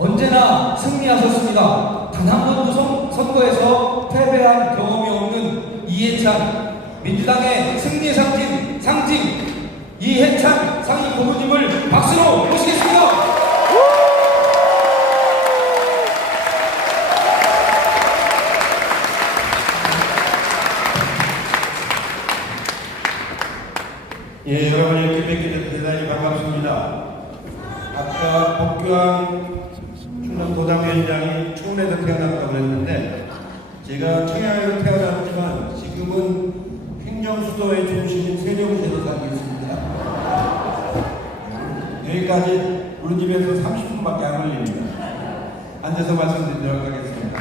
언제나 승리하셨습니다. 단 한 번도 선거에서 패배한 경험이 없는 이해찬, 민주당의 승리의 상징 이해찬 상임 고문님을 박수로 모시겠습니다. 예, 여러분 이렇게 뵙게 돼서 대단히 반갑습니다. 아까 복교한 충남도당위원장이 청내에서 태어났다고 했는데 제가 청양에서 태어났지만 지금은 행정수도의 중심인 세종시에서 살고 있습니다. 여기까지 우리 집에서 30분밖에 안 걸립니다. 앉아서 말씀드리도록 하겠습니다.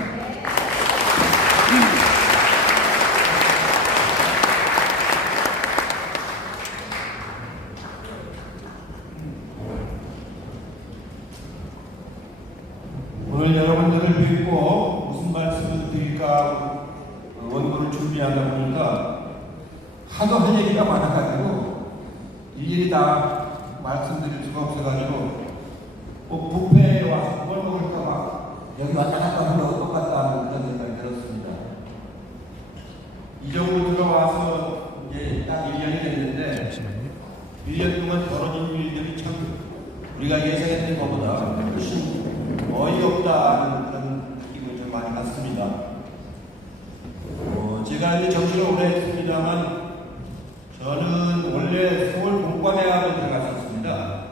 오늘 여러분들을 뵙고 무슨 말씀을 드릴까 원고를 준비하다 보니까 하도 할 얘기가 많아가지고 일일이 다 말씀드릴 수가 없어가지고 뷔페에 와서 뭘 먹을까 막 여기 왔다 갔다 하는 거 똑같다 하는 그런 생각이 들었습니다. 이 정도 들어와서 이제 딱 1년이 됐는데 1년 동안 벌어진 일들이 참 우리가 예상했던 것보다 훨씬 어이없다는 그런 느낌을 좀 많이 받습니다. 제가 이제 정치를 오래 했습니다만 저는 원래 서울 공과대학을 들어갔었습니다.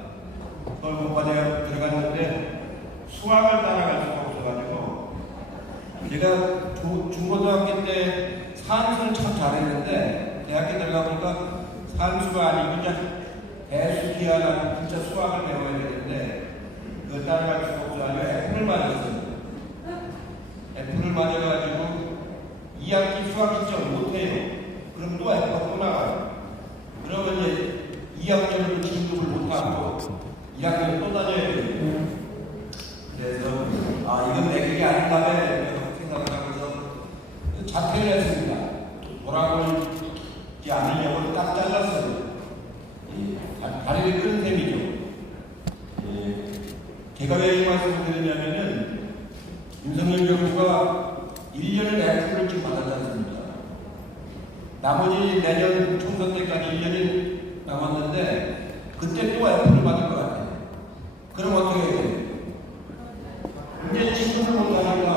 서울 공과대학 들어갔는데 수학을 따라갈 수가 없어가지고 제가 중고등학교 때 산수를 참 잘했는데 대학교 들어가 보니까 산수가 아니고 그냥 배수 기하라는 진짜 수학을 배워야 되는데 그걸 따라갈 수가 없어가지고 F를 맞았어요. F를 맞아가지고 2학기 수학 진짜 못해요. 그럼 또 F가 또 나가요. 그러면 이제 2학년으로 진급을 못하고 2학년을 또 다녀야 돼요. 그래서 이건 내 길이 아닌가 봐 생각을 하면서 자퇴를 했습니다. 돌아보지 않으려고 딱 잘랐어요. 다리를 끄는 셈이죠. 제가 왜 이 말씀을 드리냐면은 윤석열 정부가 1년을 F를 지금 받았지 않습니까? 나머지 내년 총선 때까지 1년이 남았는데 그때 또 F를 받을 것 같아요. 그럼 어떻게 해야 돼요? 이제 진급을 못하니까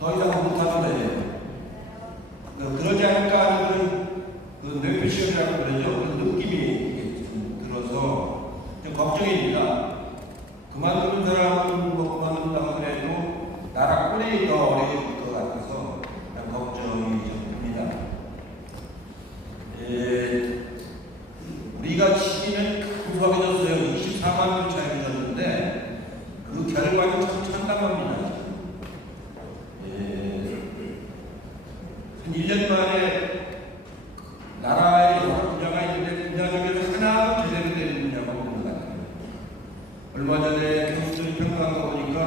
더 이상 못하면 돼요. 그러지 않을까 하는 그 뇌피시험이라고 그러죠. 그 느낌이 들어서 좀 걱정입니다. 그만두는 사람은 뭐 그만둔다고 그래도 나라 꼴이 더 어려울 것 같아서 걱정이 좀 듭니다. 우리가 시기는 큰 수확해졌어요. 24만 명 차이가 졌는데 그 결과는 참 참담합니다. 한 1년 만에 나라에 여러 분야가 있는데 분야 중에서 하나도 제대로 되는 분야가 없는 것 같아요. 얼마 전에 교수들이 평가한 거 보니까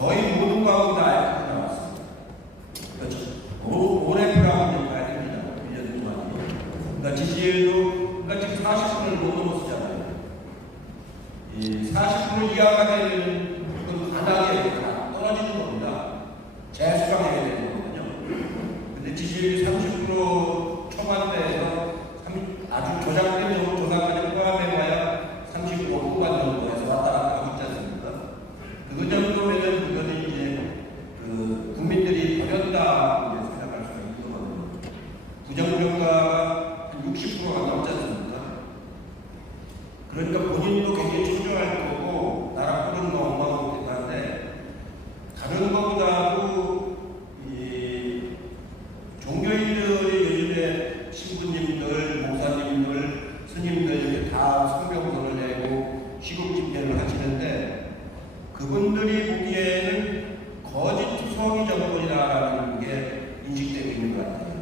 거의 모든 과목이 다 F가 나왔습니다. 그렇죠. 올해프라고 봐야 됩니다. 1년 동안. 그러니까 지지율도 그러니까 지금 40%를 못 넘었잖아요. 40% 이하가 되는 건 바닥에 떨어지는 겁니다. 재수강해야 되는 거거든요. 근데 지지율이 30% 초반대에서 아주 조작된 조사까지 포함해봐야 35%가 정도에서 왔다 갔다 하고 있지 않습니까? 그 정도면 그거는 이제 그 국민들이 버렸다 이제 생각할 수가 있는 거거든요. 부정평가가 한 60%가 넘지 않습니까? 그러니까 본인도 굉장히 초조할 거고 나라 푸는 거 엉망으로 다른 것보다도 이 종교인들이 요즘에 신부님들, 목사님들, 스님들 이렇게 다 성명서를 내고 시국 집회를 하시는데 그분들이 보기에는 거짓 투성이 정권이라는 게 인식되고 있는 것 같아요.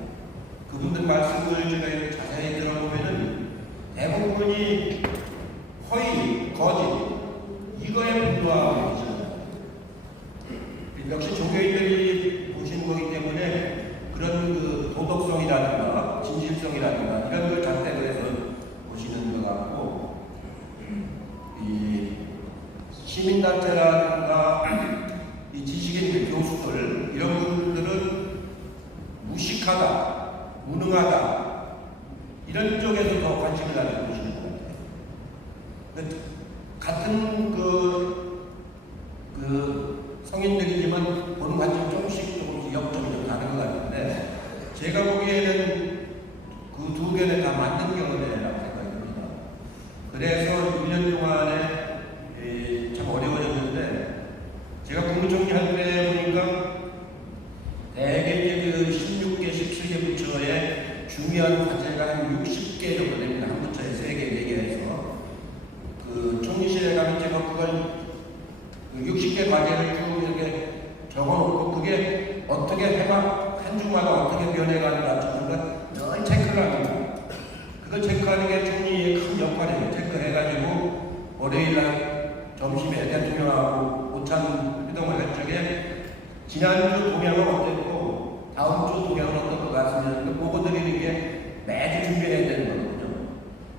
그분들 말씀을 제가 자세히 들어보면은 대부분이 허위, 거짓 이거에 불과하고 계시잖아요. 역시 종교인들이 보시는 거기 때문에 그런 그 도덕성이라든가 진실성이라든가 이런 걸 잣대로 해서 보시는 것 같고 이 시민단 시민단체라든가 이 지식인 교수들 이런 분들은 무식하다, 무능하다 이런 쪽에서 더 관심을 가지고 계시는 것 같아요. 같은 성인들이지만 보는 관점이 조금씩 역점이 좀 다른 것 같은데 제가 보기에는 그 두 개는 다 맞는 경우라고 생각이 듭니다. 그래서 1년 동안에 참 어려워졌는데 제가 국무총리 할 때 보니까 대개 이제 그 16개, 17개 부처에 중요한 과제가 한 60개 정도 됩니다. 한 부처에 3개, 4개 해서 그 총리실에 가면 제가 그걸 60개 과제를 쭉 이렇게 적어놓고 그게 어떻게 해봐 한 주마다 어떻게 변해가는가 저는 늘 체크를 합니다. 그걸 체크하는 게 총리의 큰 역할이에요. 체크해가지고 월요일날 점심에 대통령하고 오찬 회동을 할 적에 지난주 동향은 어땠고 다음 주 동향은 어떤 것 같으면 그 보고 드리는 게 매주 준비해야 되는 거거든요.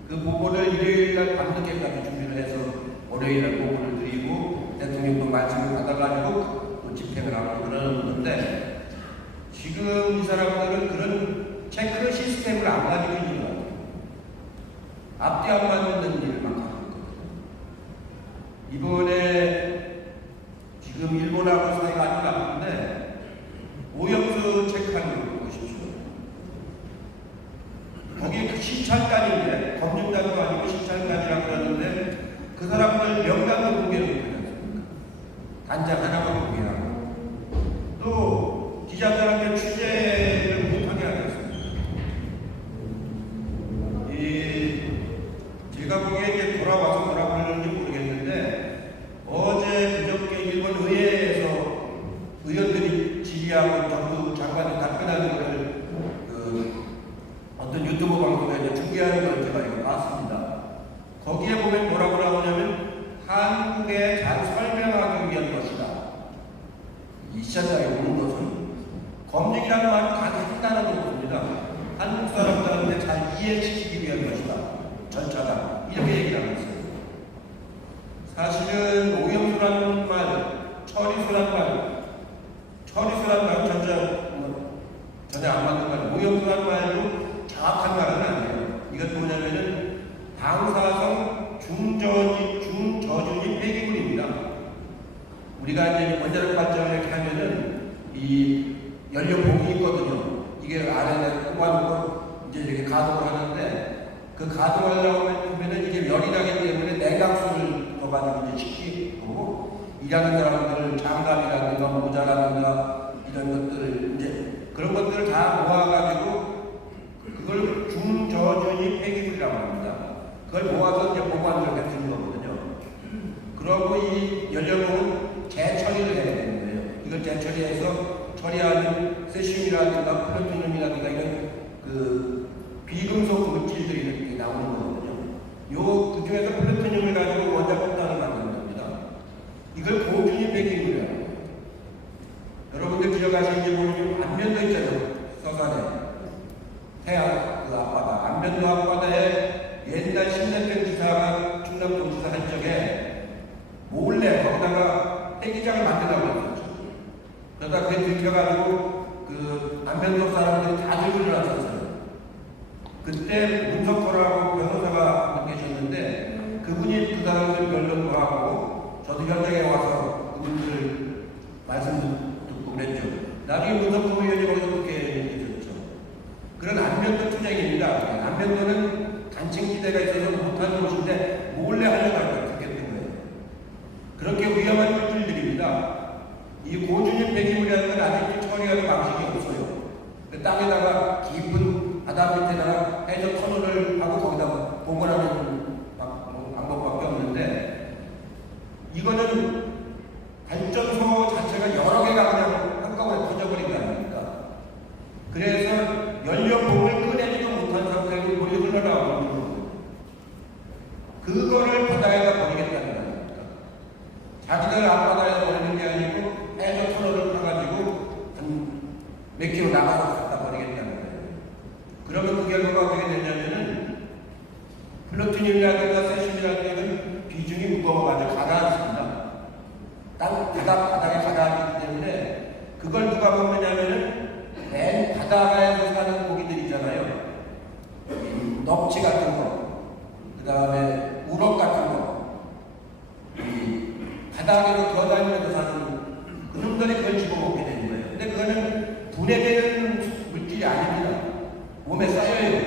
그 보고를 일요일날 밤늦게까지 준비를 해서 월요일날 보고를 드리고 대통령도 말씀을 받아가지고 또 집행을 하고 그러는데 지금 이 사람들은 그런 체크 시스템을 안 가지고 있는 것 같아요. 앞뒤 안 맞는 일만 하고 있거든요. 이번에 지금 일본하고 사이가 아주 나쁜데 오염수 체크하는 걸 보십시오. 거기 그 시찰단인데 검증단도 아니고 시찰단이라고 그러는데 그 사람들 명단도 공개를 못하지 않습니까? 단장 하나만 공개하고 또 기자들한테 취재를 못하게 하겠습니다. 제가 보기에 이제 돌아와서 뭐라고 하는지 모르겠는데 어제 그저께 일본 의회에서 의원들이 질의하고 정부 장관이 답변하는 것을 어떤 유튜브 방송에 중계하는 걸 제가 이거 봤습니다. 거기에 보면 뭐라고 나오냐면 한국에 잘 설명하기 위한 것이다. 이 시장에 오는 것은 검증이라는 말은 다 한다는 것입니다. 한국 사람들한테 잘 이해시키기 위한 것이다. 절차다. 이렇게 얘기를 하고 있어요. 사실은 오염수라는 말, 처리수라는 말, 전혀 안 맞는 말, 오염수라는 말도 정확한 말은 아니에요. 이건 뭐냐면은 방사성 중저준위 폐기물입니다. 우리가 이제 원자력 발전을 이렇게 하면은 이 연료봉이 있거든요. 이게 아래에 꼽아놓고 이제 이렇게 가동을 하는데 그 가동하려고 하면은 이게 열이 나기 때문에 냉각수를 더 가지고 이제 시키고 일하는 사람들 장갑이라든가 모자라든가 이런 것들을 이제 그런 것들을 다 모아가지고 그걸 중저준위 폐기물이라고 합니다. 그걸 모아서 이제 보관을 해주는 거거든요. 그러고 이 연료봉은 재처리를 해야 되는 거예요. 이걸 재처리해서 처리하는 세슘이라든가 플루토늄이라든가 이런 그 비금속 물질들이 이렇게 나오는 거거든요. 그 중에서 플루토늄을 가지고 원자폭탄을 만드는 겁니다. 이걸 고준위 폐기물이라고 해요. 여러분들 기억하시는지 모르겠지만 안면도 있잖아요. 서산에 태안 그 앞바다 안면도 앞바다에 옛날 신대평 지사가 충남도지사 할 적에 몰래 거기다가 폐기장을 만들라고 했었죠. 그러다 그게 들켜가지고 그 안면도 사람들이 다 들고 일어났었어요. 그때 문석호라고 변호사가 계셨는데 그분이 그 사람들 변론하고 저도 현장에 와서 그분들 말씀 듣고 그랬죠. 나중에 문석호 의원이 거기서 그렇게 얘기해줬죠. 그런 안면도 투쟁입니다. 안면도는 단층지대가 있어서 못하는 곳인데 몰래 하려고 그렇게 된 거예요. 그렇게 위험한 물질들입니다. 이 고준위 폐기물이라는 건 아직도 처리하는 방식이 없어요. 그 땅에다가 깊은 바다 밑에다가 해저 터널을 하고 거기다 보관하는 방법밖에 없는데 이거는 발전소 자체가 여러 개가 그냥 한꺼번에 터져버린 거 아닙니까? 그래서 연료봉을 꺼내지도 못한 상태로 물이 흘러나오는 거예요. 그거를 바다에다 버리겠다는 거 아닙니까? 자기들 앞바다에 버리는 게 아니고 해저 터널을 타가지고 몇 킬로 나가서 갖다 버리겠다는 거예요. 그러면 그 결과가 어떻게 되냐면은 플루토늄이라든가 세슘이라든가 비중이 무거워가지고 가라앉습니다. 바닥으로 기어다니면서 사는 그놈들이 그걸 집어먹게 되는 거예요. 근데 그거는 분해되는 물질이 아닙니다. 몸에 쌓여요.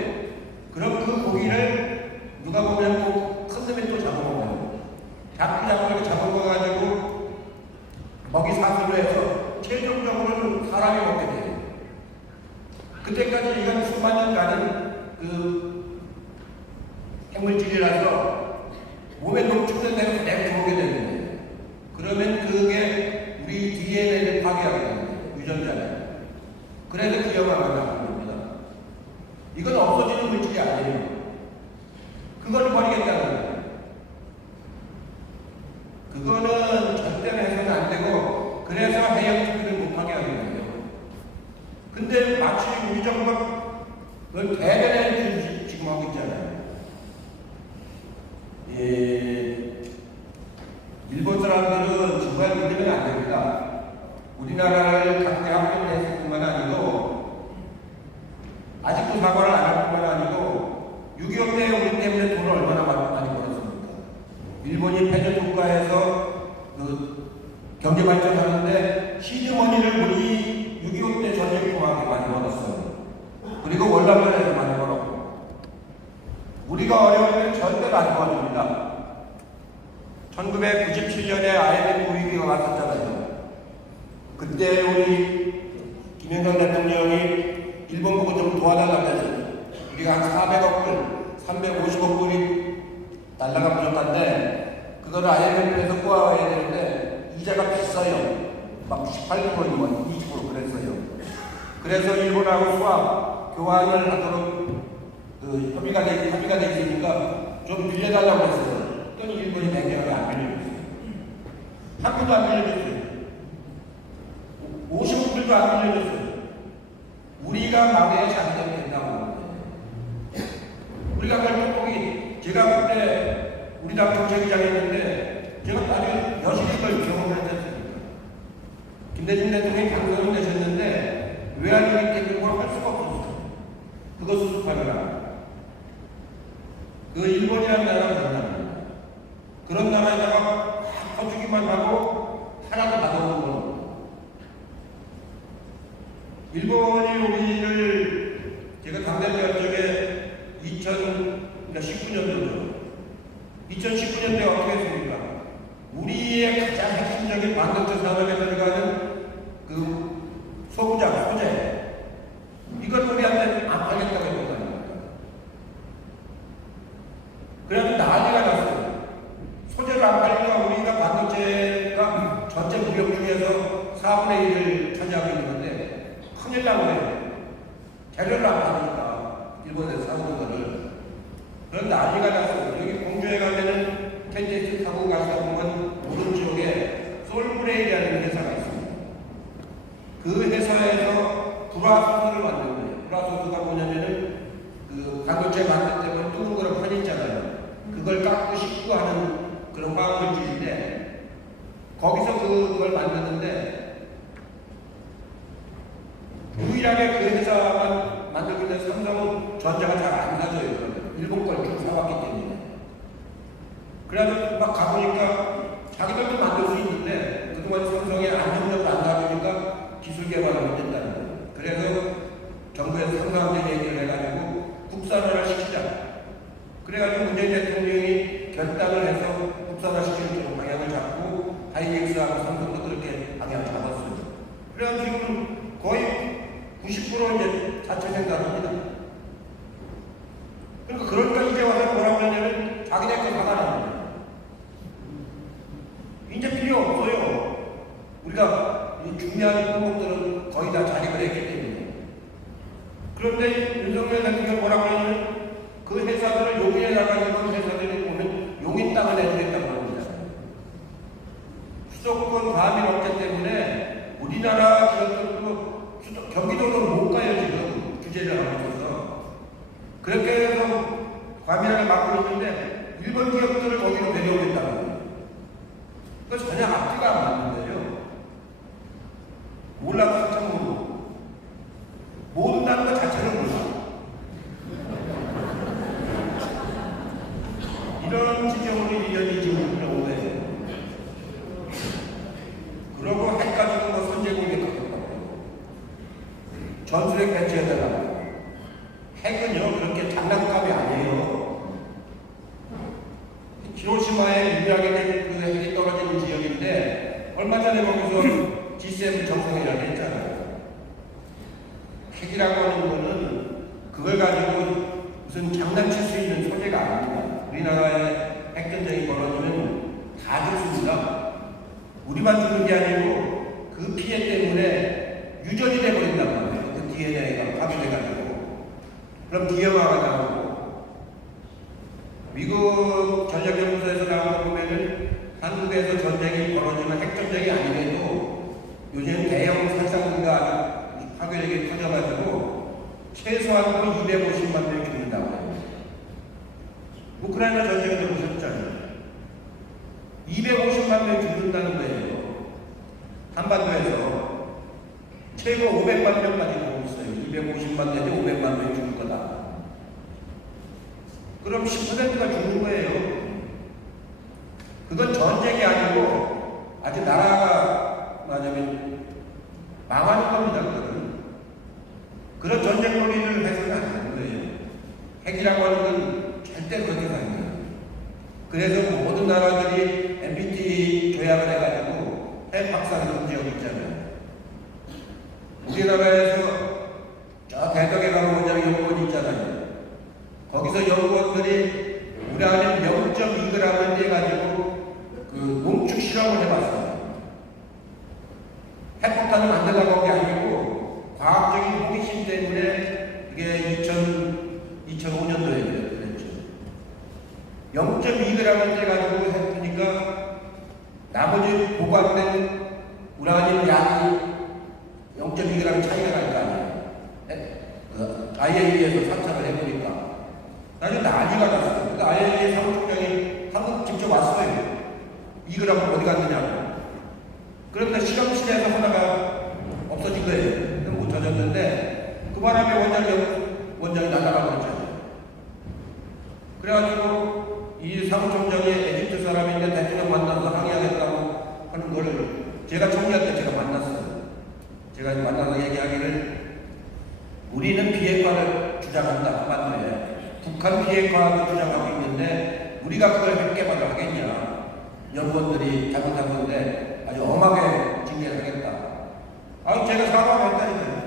그럼 그 고기를 누가 보면 큰 놈이 또 잡아먹어요. 자꾸 잡아먹어가지고 먹이 사슬로 해서 최종적으로는 사람이 먹게 돼요. 그때까지 이건 수만 년간은 그 핵물질이라서 몸에 녹축된 대로 그대로 들어오게 되는 거예요. 그러면 그게 우리 DNA를 파괴하게 되는 거예요. 유전자를. 그래서 기억하게 나는 겁니다. 이건 없어지는 물질이 아니에요. 그걸 버리겠다는 거예요. 그거는 절대로 해서는 안 되고, 그래서 해양 투기를 못하게 하는 거예요. 근데 마치 우리 정부가 그걸 대변에 지금 하고 있잖아요. 일본 사람들은 정말 믿으면 안 됩니다. 우리나라를 각계 합병했을 뿐만 아니고, 아직도 사과를 안 할 뿐만 아니고, 6.25 때 우리 때문에 돈을 얼마나 많이 벌었습니까? 일본이 패전 국가에서 그 경제 발전하는데 시드머니를 우리 6.25 때 전쟁 통하게 많이 벌었어요. 그리고 월남전에서 많이 벌었고, 우리가 어려울 때 절대로 안 도와줍니다. 1997년에 IMF 위기가 왔었잖아요. 그때 우리 김영삼 대통령이 일본 보고 좀 도와달라고 했어요. 우리가 한 400억 불, 350억 불이 달러가 부족한데 그거를 IMF에서 구해야 되는데 이자가 비싸요. 막 18%, 20% 그랬어요. 그래서 일본하고 수학 교환을 하도록 협의가 돼 있으니까 좀 빌려달라고 했어요. 그랬더니 일본이 백년을 안 빌려줬어요. 한 푼도 안 빌려줬어요. 50억 불도 안 빌려줬어요. 우리가 막내에 잘되면 된다고. 우리가 결국 제가 그때 우리 당 정책위장 했는데 제가 아주 여실히 걸 경험을 했지 않습니까? 김대중 대통령이 당선이 되셨는데 외환위기 때문에 뭘 할 수가 없었어요. 그거 수습하느라. 그 일본이라는 나라가 그런 나라입니다. 그런 나라에다가 퍼주기만 하고 하나도 받아오는 건 일본이 우리를 제가 당대표 쪽에 2019년도죠. 2019년도에 어떻게 했습니까? 우리의 가장 핵심적인 반도체 산업에 들어가는 그 소부장, 소재 이걸 우리한테 안 팔겠다고 했거든요. 그래서 난리가 났어요. 소재를 안 팔니까 우리가 반도체가 전체 무역 중에서 4분의 1을 차지하고 있는데 큰일 나고 그래요. 재료를 안 파니까 일본에서 사는 거를. 그런 난리가 났어요. 여기 공주에 가면은 텐제스 타고 가시다 보면 오른쪽에 솔브레이라는 회사가 있습니다. 그 회사에서 불화소스를 만든 거예요. 불화소스가 뭐냐면은 그 반도체 만들 때 보면 뚫은 거로 판 있잖아요. 그걸 깎고 씻고 하는 그런 화학물질인데 거기서 그걸 만드는데 유일하게 그 회사만 만들고 있는 삼성은 전자가 잘 안 사줘요. 일본 걸 쭉 사왔기 때문에. 그래서 막 가보니까 자기들도 만들 수 있는데 그동안 삼성에 안정적으로 안 가보니까 기술 개발을 못 된다는 거예요. 그래서 정부에서 삼성한테 얘기를 해가지고 국산화를 시키자. 그래가지고 문재인 대통령이 결단을 해서 국산화 시키는 쪽 방향을 잡고 하이닉스하고 삼성도 그렇게 방향을 잡았어요. 그래서 지금 거의 90% 이제 자체 생산합니다. 그러니까 그러니까 이제 와서 뭐라고 하냐면 자기네 거 사가라는 거예요. 이제 필요 없어요. 우리가 이 중요한 품목들은 거의 다 자립을 했기 때문에. 그런데 윤석열 대통령 뭐라고 하냐면 그 회사들을 용인해 나가는 회사들이 보면 용인 땅을 내주겠다고 합니다. 수도권 과밀 업체 때문에 우리나라 기업들도 경기도는 못 가요 지금 규제를 하고 있어서. 그렇게 해서 과밀화를 막고 있는데 일본 기업들을 거기로 내려오겠다는 거예요. 그거 전혀 앞뒤가 안 맞는 거예요. 몰라도 참 모르고 모른다는 것 자체는 몰라. 이런 지경으로 1년이 지금 온 거예요. 전술핵 배치해달라고. 핵은요 그렇게 장난감이 아니에요. 히로시마에 유일하게 된 그 핵이 떨어지는 지역인데 얼마 전에 거기서 G7 정상회의를 했잖아요. 핵이라고 하는 거는 그걸 가지고 무슨 장난칠 수 있는 소재가 아닙니다. 우리나라에 핵전쟁이 벌어지면 다 죽습니다. 우리만 죽는 게 아니고 그 피해 때문에 유전이 돼버린단 말이에요. 그 DNA가 파괴돼가지고. 그럼 기형아가 나오고, 미국 전략연구소에서 나온 거 보면은 한국에서 전쟁이 벌어지면 핵전쟁이 아니래도 요즘 대형 살상기가 아주 파괴력이 커져가지고 최소한으로 250만 명이 죽는다고 해요. 우크라이나 전쟁에도 보셨잖아요. 250만 명이 죽는다는 거예요. 한반도에서 최고 500만 명까지 보고 있어요. 250만 내지 500만 명이 죽을 거다. 그럼 10%가 죽는 거예요. 그건 전쟁이 아니고 아주 나라가 말하자면 망하는 겁니다. 그거는. 그런 전쟁 놀이를 해서는 안 되는 거예요. 핵이라고 하는 건 절대 그렇게 가는 거예요. 그래서 모든 나라들이 NPT 조약을 해가지고 핵 박살을 금지하고 있잖아요. 우리나라에서 저 대덕에 가면 원장 연구원 있잖아요. 거기서 연구원들이 우라늄 0.2g을 떼가지고 그 농축 실험을 해봤어요. 핵폭탄을 만들려고 한 게 아니고 과학적인 호기심 때문에 이게 2005년도에 그랬죠. 0.2g을 떼가지고 했으니까 나머지 보관된 우라늄 양이 0.2g 차이가 날 거 아니에요. IAEA에서 상상을 해보니까 나중에 난리가 났어요. 그러니까 IAEA 사무총장이 한국 직접 왔어요. 2g 어디 갔느냐고. 그런데 실험실에서 하나가 없어진 거예요. 못 찾았는데 그 바람에 원장이 날아가고 있잖아요. 그래가지고 이 사무총장이 에집트 사람인데 대통령 만나서 항의하겠다고 하는 거를 제가 총리할 때 제가 만났어요. 제가 만나서 얘기하기를 우리는 비핵화를 주장한다. 한반도에. 북한 비핵화도 주장하고 있는데 우리가 그걸 핵 개발을 하겠냐. 연구원들이 잘못한 건데 아주 엄하게 징계를 하겠다. 제가 사과를 했다니까요.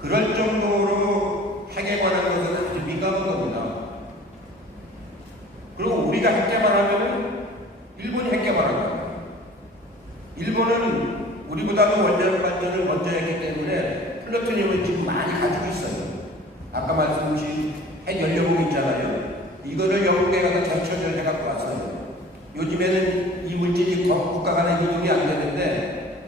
그럴 정도로 핵에 관한 것은 아주 민감한 겁니다. 그리고 우리가 핵 개발하면 일본이 핵 개발한다. 일본은 우리보다도 원자력 발전을 먼저 했기 때문에 플루토늄을 지금 많이 가지고 있어요. 아까 말씀하신 핵연료봉 있잖아요. 이거를 영국에 가서 재처리를 해갖고 왔어요. 요즘에는 이 물질이 국가 간에 이동이 안 되는데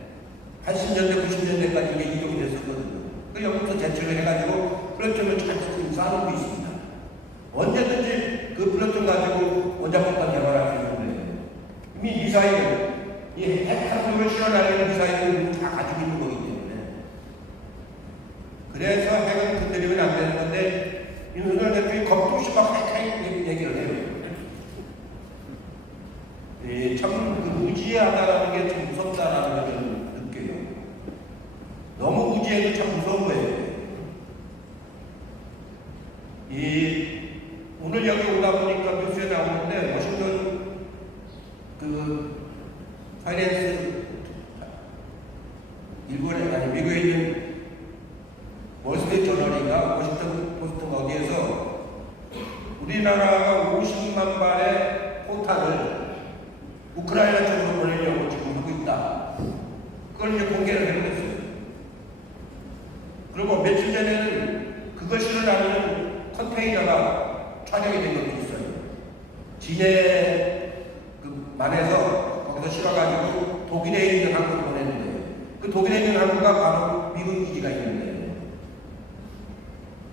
80년대, 90년대까지 이게 이동이 됐었거든요. 그 영국에서 재처리를 해가지고 플루토늄을 잘 쌓아놓고 있습니다. 언제든지 그 플루토늄 가지고 원자폭탄 개발할 수 있는 거예요. 이미 미사일, 이 핵탄두를 실어날리는 미사일은 다 가지고 있는 거기 때문에. 그래서 핵은 건드리면 안 되는 건데 윤석열 대통령이 겁도 없이 막 핵 얘기를 해요. 참 무지하다라는 게 참 무섭다라는 걸 저는 느껴요. 너무 무지해도 참 무서운 거예요. 오늘 여기 오다 보니까 뉴스에 나오는데 워싱턴 파이낸스 일본에 아니 미국에 있는 월스트리트 저널인가 워싱턴 포스트 거기에서 우리나라가 50만 발의 포탄을 우크라이나 쪽으로 보내려고 지금 하고 있다. 그걸 이제 공개를 해버렸어요. 그리고 며칠 전에는 그걸 실어나르는 컨테이너가 촬영이 된 것도 있어요. 진해 만에서 거기서 실어가지고 독일에 있는 항구로 보내는 거예요. 그 독일에 있는 항구가 바로 미국 기지가 있는 거예요.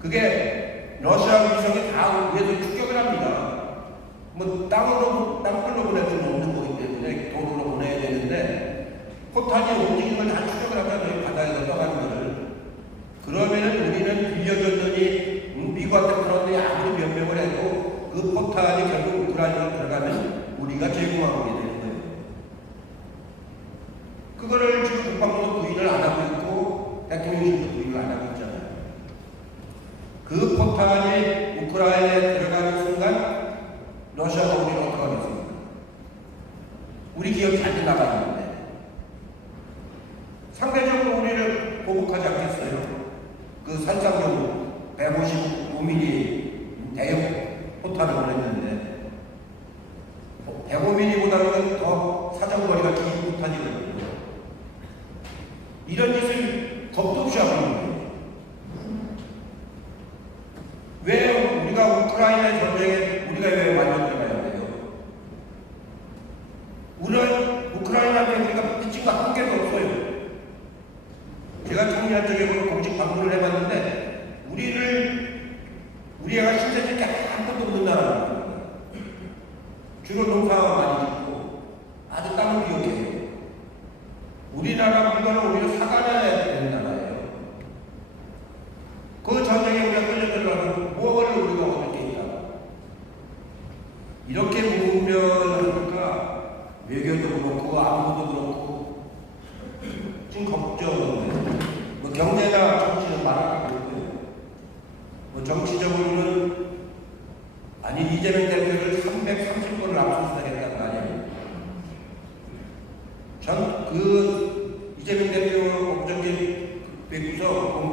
그게 러시아 위성이 다 위에서 추격을 합니다. 뭐 땅으로 보낼 수는 없는 거기 때문에 도로로 보내야 되는데 포탄이 움직이는 걸 다 추적을 하잖아요. 바다에서 떠가는 거를. 그러면은 우리는 빌려줬더니 미국한테 그런데 아무리 변명을 해도 그 포탄이 결국 우크라이나로 들어가면 우리가 제공하게 되는 거예요. 그거를 지금 국방부도 부인을 안 하고 있고 대통령실도 기업이 잘 나가는데 상대적으로 우리를 보복하지 않겠어요? 그 산상용 155mm 대형 포탄을 보냈는데 105mm보다는 더 사정거리가 긴 포탄이거든요. 이런 짓을 겁도 없이 하고 있는 거예요. 왜 우리가 우크라이나 전쟁에 우리가 왜 완전 들어가야 돼요? 우리는 우크라이나한테 우리가 빚진 거 한 개도 없어요. 제가 청년 쪽에 공식 방문을 해봤는데 우리가 신세질 게 아무것도 없는 나라입니다. 주로 농사 많이 짓고 아주 땅을 기억해요. 우리나라 물건을 오히려 사가야 되는 나라예요. 그 전쟁에 우리가 끌려들어가면 뭘 우리가 얻을 게 있다. 이렇게 보면 외교도 그렇고 안보도 그렇고 좀 걱정은 뭐 경제나 정치는 말할 거 없고요. 뭐 정치적으로는 아니 이재명 대표를 330번을 압수수색했단 말이에요. 전 그 이재명 대표 법정기 뵙고서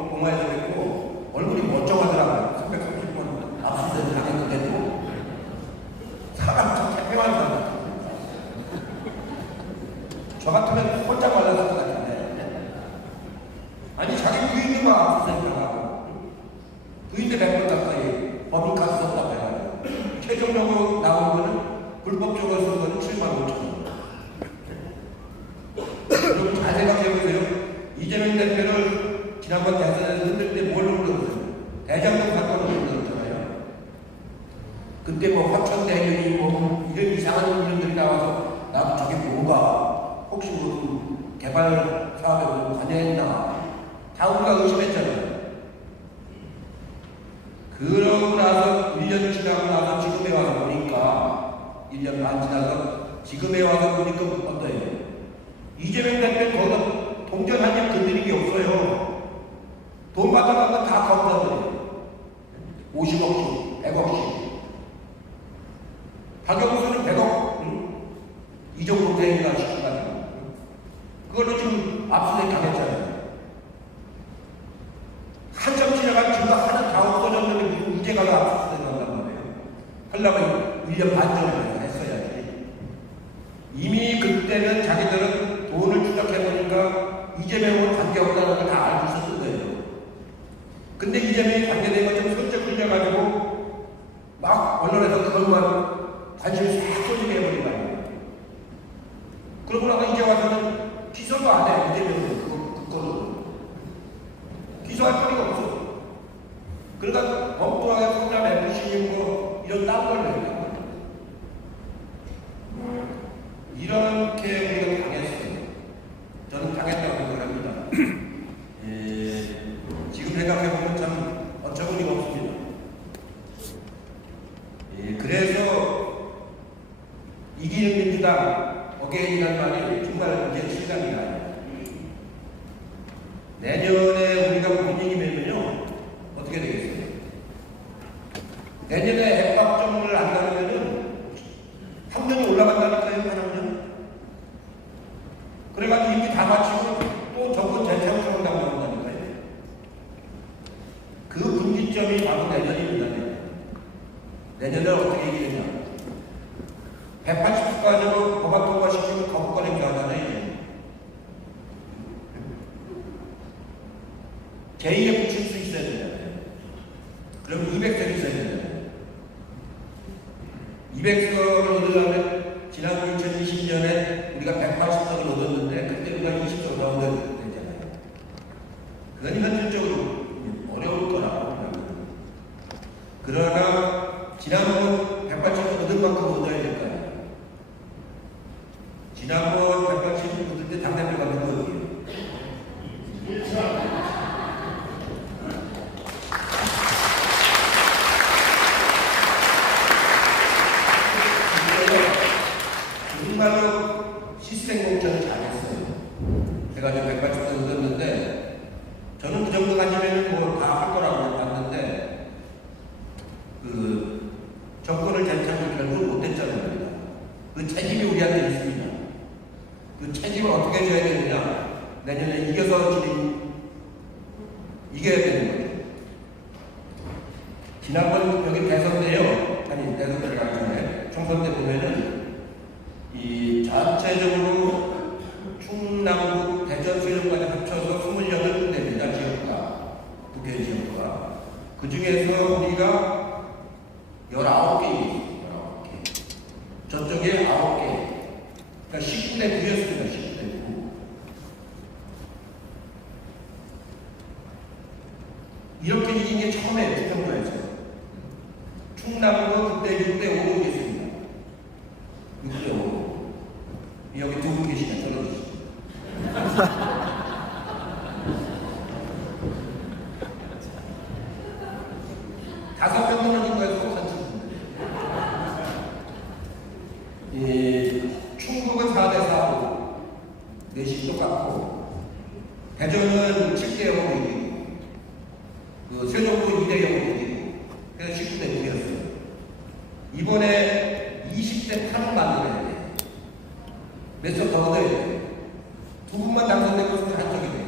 공화에서 뵙고 얼굴이 멀쩡하더라고요. 330번 압수수색 당했는데도 사람 참 태평한 사람. 저 같으면 혼자 말랐을 것 같은데 아니 자기 부인도 막 압수수색하고 부인도 100번 가까이 법인카드 썼다고 해가지고 최종적으로 나온 거는 불법적으로 쓴 거는 7만 5천 원. 여러분 잘 생각해보세요. 이재명 대표를 지난번 대선에서 흔들 때 뭘로 불렀어요? 대장동 사건으로 불렀잖아요. 그때 뭐 화천대유니 뭐 이런 이상한 이름들이 나와서 나도 저게 뭔가 혹시 뭐 개발 사업에 뭐 관여했나 다 우리가 의심했잖아요. 그러고 나서 1년 지나고 나서 지금에 와서 보니까 1년 반 지나서 지금에 와서 보니까 어때요? 이재명 대표는 거기다 동전 한 입 건드린 게 없어요. 돈 받아간 건 다 거기다버려요. 50억씩, 100억씩. 박영수는 100억, 이 정도 대행가 시켜가지고. 그걸로 지금 압수수색 당했잖아요. 한참 지나간 증거 하나 다 없어졌는데 무슨 문제가 압수수색 한단 말이에요. 하려면 1년 반 전에 했어야지. 이미 그때는 자기들은 돈을 추적해보니까 이재명은 관계없다는 걸 다 알고 있었던 거예요. 근데 이재명이 관계된 걸 좀 슬쩍 흘려가지고 막 언론에서 그것만 관심을 싹 쏟게 해버린 거예요. 그러고 나서 이제 와서는 기소도 안 해요. 이재명은 그거로. 기소할 거리가 없어. 그러니까 엉뚱하게 성남 FC님 뭐 이런 딴걸 내요. 이렇게 우리가 당했어요. 저는 당했다고 생각합니다. 지금 생각해보면 참 어처구니가 없습니다. 그래서 이기는 민주당 어게인이라는 말이 정말 이제 실감이 나요. 내년에 우리가 국민이면요 어떻게 되겠어요? 내년에 핵박정을 안 가르면은 학년이 올라간다니까요, 하나는. 그래가지고 이미 다 마치고 또 정권 재창출을 나온다니까요. 그 분기점이 바로 내년입니다. 내년에 어떻게 이기느냐. 180수까지로 법안 통과시키면 거부권 행사하잖아요. 제2에 붙일 수 있어야 되잖아요. 그럼 200석 있어야 되잖아요. 200석을 얻으려면 지난 2020년에 우리가 180석을 얻었는데 그때 우리가 20석 더 얻어야 되잖아요. 그건 현실적으로 어려울 거라고. 그러나 지난번 180석 얻은 만큼 얻어야 될 거 아니에요. 지난번 180석 얻을 때 당대표가 누구예요? 정말로 시스템공천을 잘했어요. 제가 이제 180석 얻었는데 저는 그 정도 가지면 뭐 다 할 거라고 봤는데 그 정권을 재창을 결국 못했잖아요. 그 책임이 우리한테 있습니다. 그 책임을 어떻게 져야 되느냐. 내년에 이겨서 이겨야 되는 거죠. 지난번 여기 대선 때요. 아니, 대선 때 가기 전에 총선 때 보면은 이 전체적으로 충남북 대전 수령까지 합쳐서 28군데입니다. 지역구가, 국회 지역구가. 그 중에서 우리가 19개 있습니다. 19개. 저쪽에 9개. 그러니까 19대 9였습니다. 19대 9. 이렇게 이긴 게 처음에 부평구에서. 충남도 그때 6대 5로 이겼습니다. 6대 5. 여기 두 분 계시면 떨어지시죠. 다섯 명 떨어진 거에서 똑같습니다. 충북은 4대 4로 넷이 똑같고, 대전은 7대 0으로 이기고, 세종도 2대 0으로 이기고, 그래서 19대 9였어요. 이번에 20대 8을 만들어야 돼. 몇 석 더 얻어야 돼. 두 분만 당선되고 한쪽이 돼요.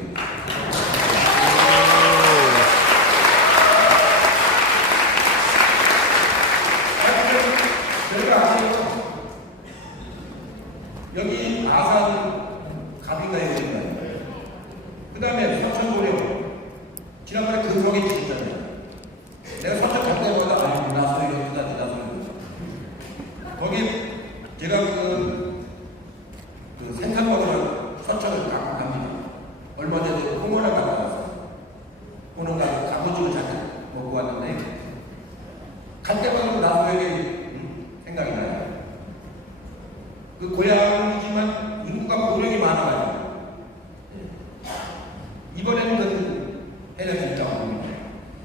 별거 아니에요. 여기 아산 가비가 여기인가요? 그 다음에 서천고려. 지난번에 근성에 지셨잖아요. 내가 서천 갈 때마다 아니 나서 이렇다 나서 거기 제가 그 생산버스를 서천을 가고 갑니다. 얼마 전에 홍원을 갔다 왔어요. 홍원 가서 가무집을 잠깐 먹고 왔는데 갈 때마다 나소에게 생각이 나요. 그 고향이지만 인구가 고령이 많아요. 이번에는 그 해가 진짜 없습니다.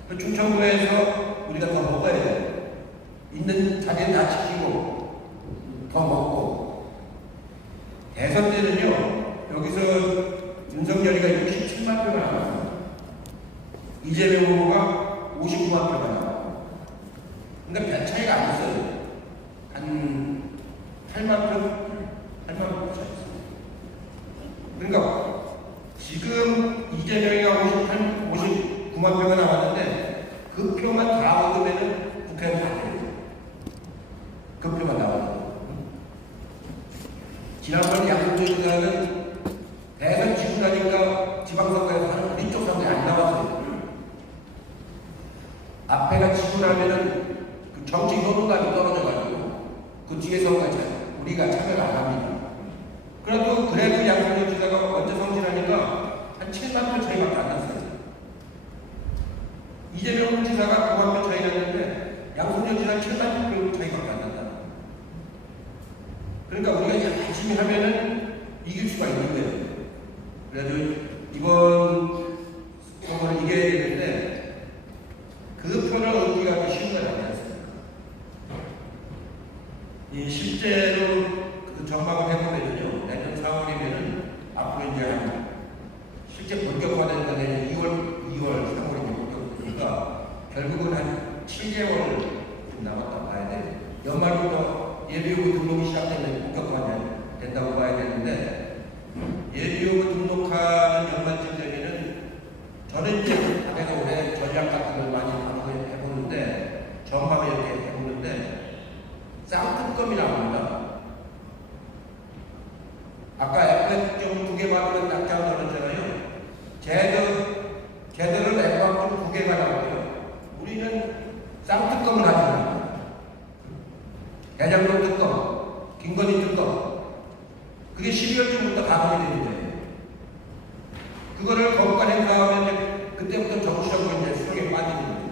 그 충청도에서 우리가 더 먹어야 돼요. 있는 자리에 다 지키고 더 먹고. 대선 때는요, 여기서 윤석열이가 67만 표가 나왔어요. 이재명 후보가 59만 표가 나왔어요. 그러니까 별 차이가 안 있어요. 한 8만 표? 8만 표 차이 있어요. 그러니까 지금 이재명이가 59만 표가 나왔는데 그 표만 다 얻으면은 국회의원 다 돼요. 그 표만 나와요. 지난번 양국조사는 대선 지고 나니까 지방선거에서 하는 이쪽 선거에 안 나왔어요. 앞에가 지고 나면은 그 정치 효능감이 떨어져가지고 그 뒤에 선거에 우리가 참여를 안 합니다. 그래도 양국조사가 먼저 성진하니까 한 7만 표 차이밖에 안 났어요. 이재명 지사가 9만 표 차이 났는데 양국조 지사는 7만 표 차이밖에 안 났다. 그러니까 우리가 열심히 하면은 이길 수가 있는 거예요. 그래도 이번 선거를 이겨야 되는데 그 표를 얻기가 쉬운 건 아니었습니다. 실제로 그 전망을 해보면요, 내년 4월이면은 앞으로 이제 실제 본격화되는 건 2월, 3월이면 본격화되니까 결국은 한 7개월 좀 남았다 봐야 돼요. 연말부터 예비후보 등록이 시작되면 본격화 된다고 봐야 되는데, 예비후보 등록하는 연말쯤 되면은 저는 이제 당에서 올해 전략 같은 걸 많이 해보는데, 전망을 이렇게 해보는데 쌍특검이 나옵니다. 아까 F점 2개 받으면 낙장 그러잖아요. 걔들은 F점 2개가 나오고요. 우리는 쌍특검을 하지 않습니다. 대장동 특검, 김건희 특검, 그게 12월쯤부터 가동이 되는 거예요. 그거를 거부권 행사하면 그때부터 정치적으로 이제 수렁에 빠지는 거예요.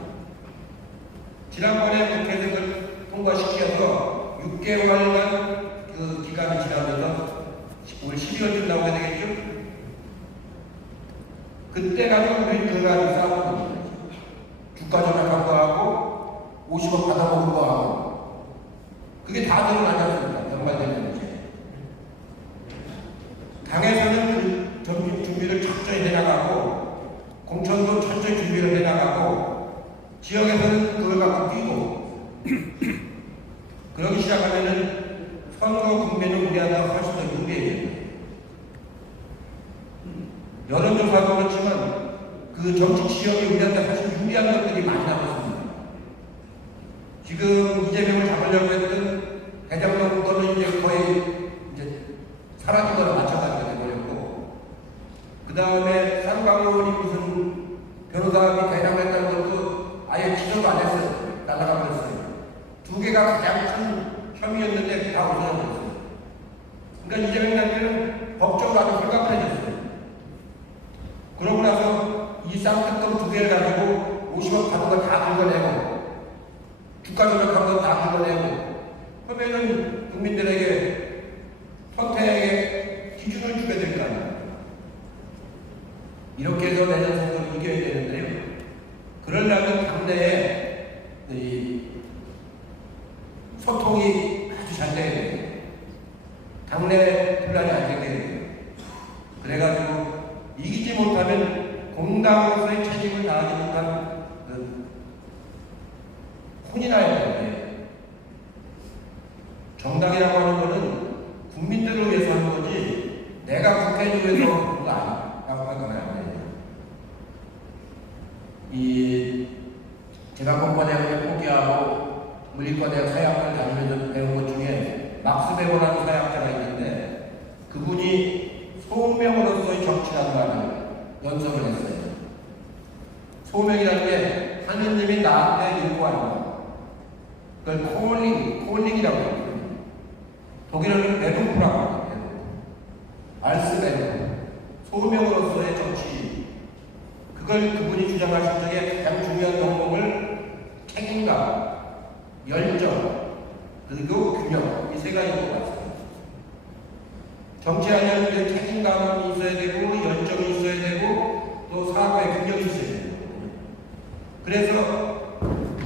지난번에 국회에서 그걸 통과시켜서 6개월간 그 기간이 지나면서 올 12월쯤 나오게 되겠죠? 그때 가서 우리 그거 가지고 싸우는 겁니다. 주가 조작한 거 하고 50억 받아먹은 거 하고 그게 다 드러나지 않습니까? 연말되는 이제. 당에서는 그 준비를 철저히 해나가고, 공천도 철저히 준비를 해나가고, 지역에서는 그걸 갖고 뛰고, 그러기 시작하면은 선거 국면은 우리한테 훨씬 더 유리해져요. 여론조사도 그렇지만 그 정치 지형이 우리한테 사실 유리한 것들이 많이 남았습니다. 지금 이재명을 잡으려고 했던 대장동권은 이제 거의 이제 사라진 거랑 마찬가지가 되버렸고, 그 다음에 상방울이 무슨 변호사비 대장했다는 것도 아예 기소도 안 했어요. 날아가 버렸어요. 두 개가 가장 큰 혐의였는데 다 없어졌어요. 그러니까 이재명 단계는 법적으로 아주 홀가분해졌어요. 그러고 나서 이 쌍특검 두 개를 가지고 50억 받은 거 다 긁어내고 주가 조작한 거 다 긁어내고 하면은 국민들에게 선택의 기준을 주게 될 거 아니에요. 이렇게 해서 내년 선거를 이겨야 되는데요. 그러려면 당내에 이 소통이 아주 잘 돼야 돼요. 당내 분란이 안 되게 돼요. 그래가지고 이기지 못하면 공당으로서의 책임을 다하지 못한 혼이 나야 되는데, 정당이라고 하는 것은 국민들을 위해서 하는 거지 내가 국회의원을 위해서 그런 거 아니라고 하잖아요. 제가 공과대학을 포기하고 물리과대학 사회학과를 다니면서 배운 것 중에 막스 베버라는 사회학자가 있는데, 그분이 소명으로서의 정치라는 말을 연설을 했어요. 소명이라는 게 하느님이 나한테 요구하는 거, 그걸 콜링이라고 해요. 독일어는 베르프라고 해요. 알스베르, 소명으로서의 정치. 그걸 그분이 주장하신 적에 가장 중요한 덕목을 책임감, 열정, 그리고 균형, 이 세 가지인 것 같습니다. 정치하려면 책임감이 있어야 되고, 열정이 있어야 되고, 또 사고의 균형이 있어야 되고.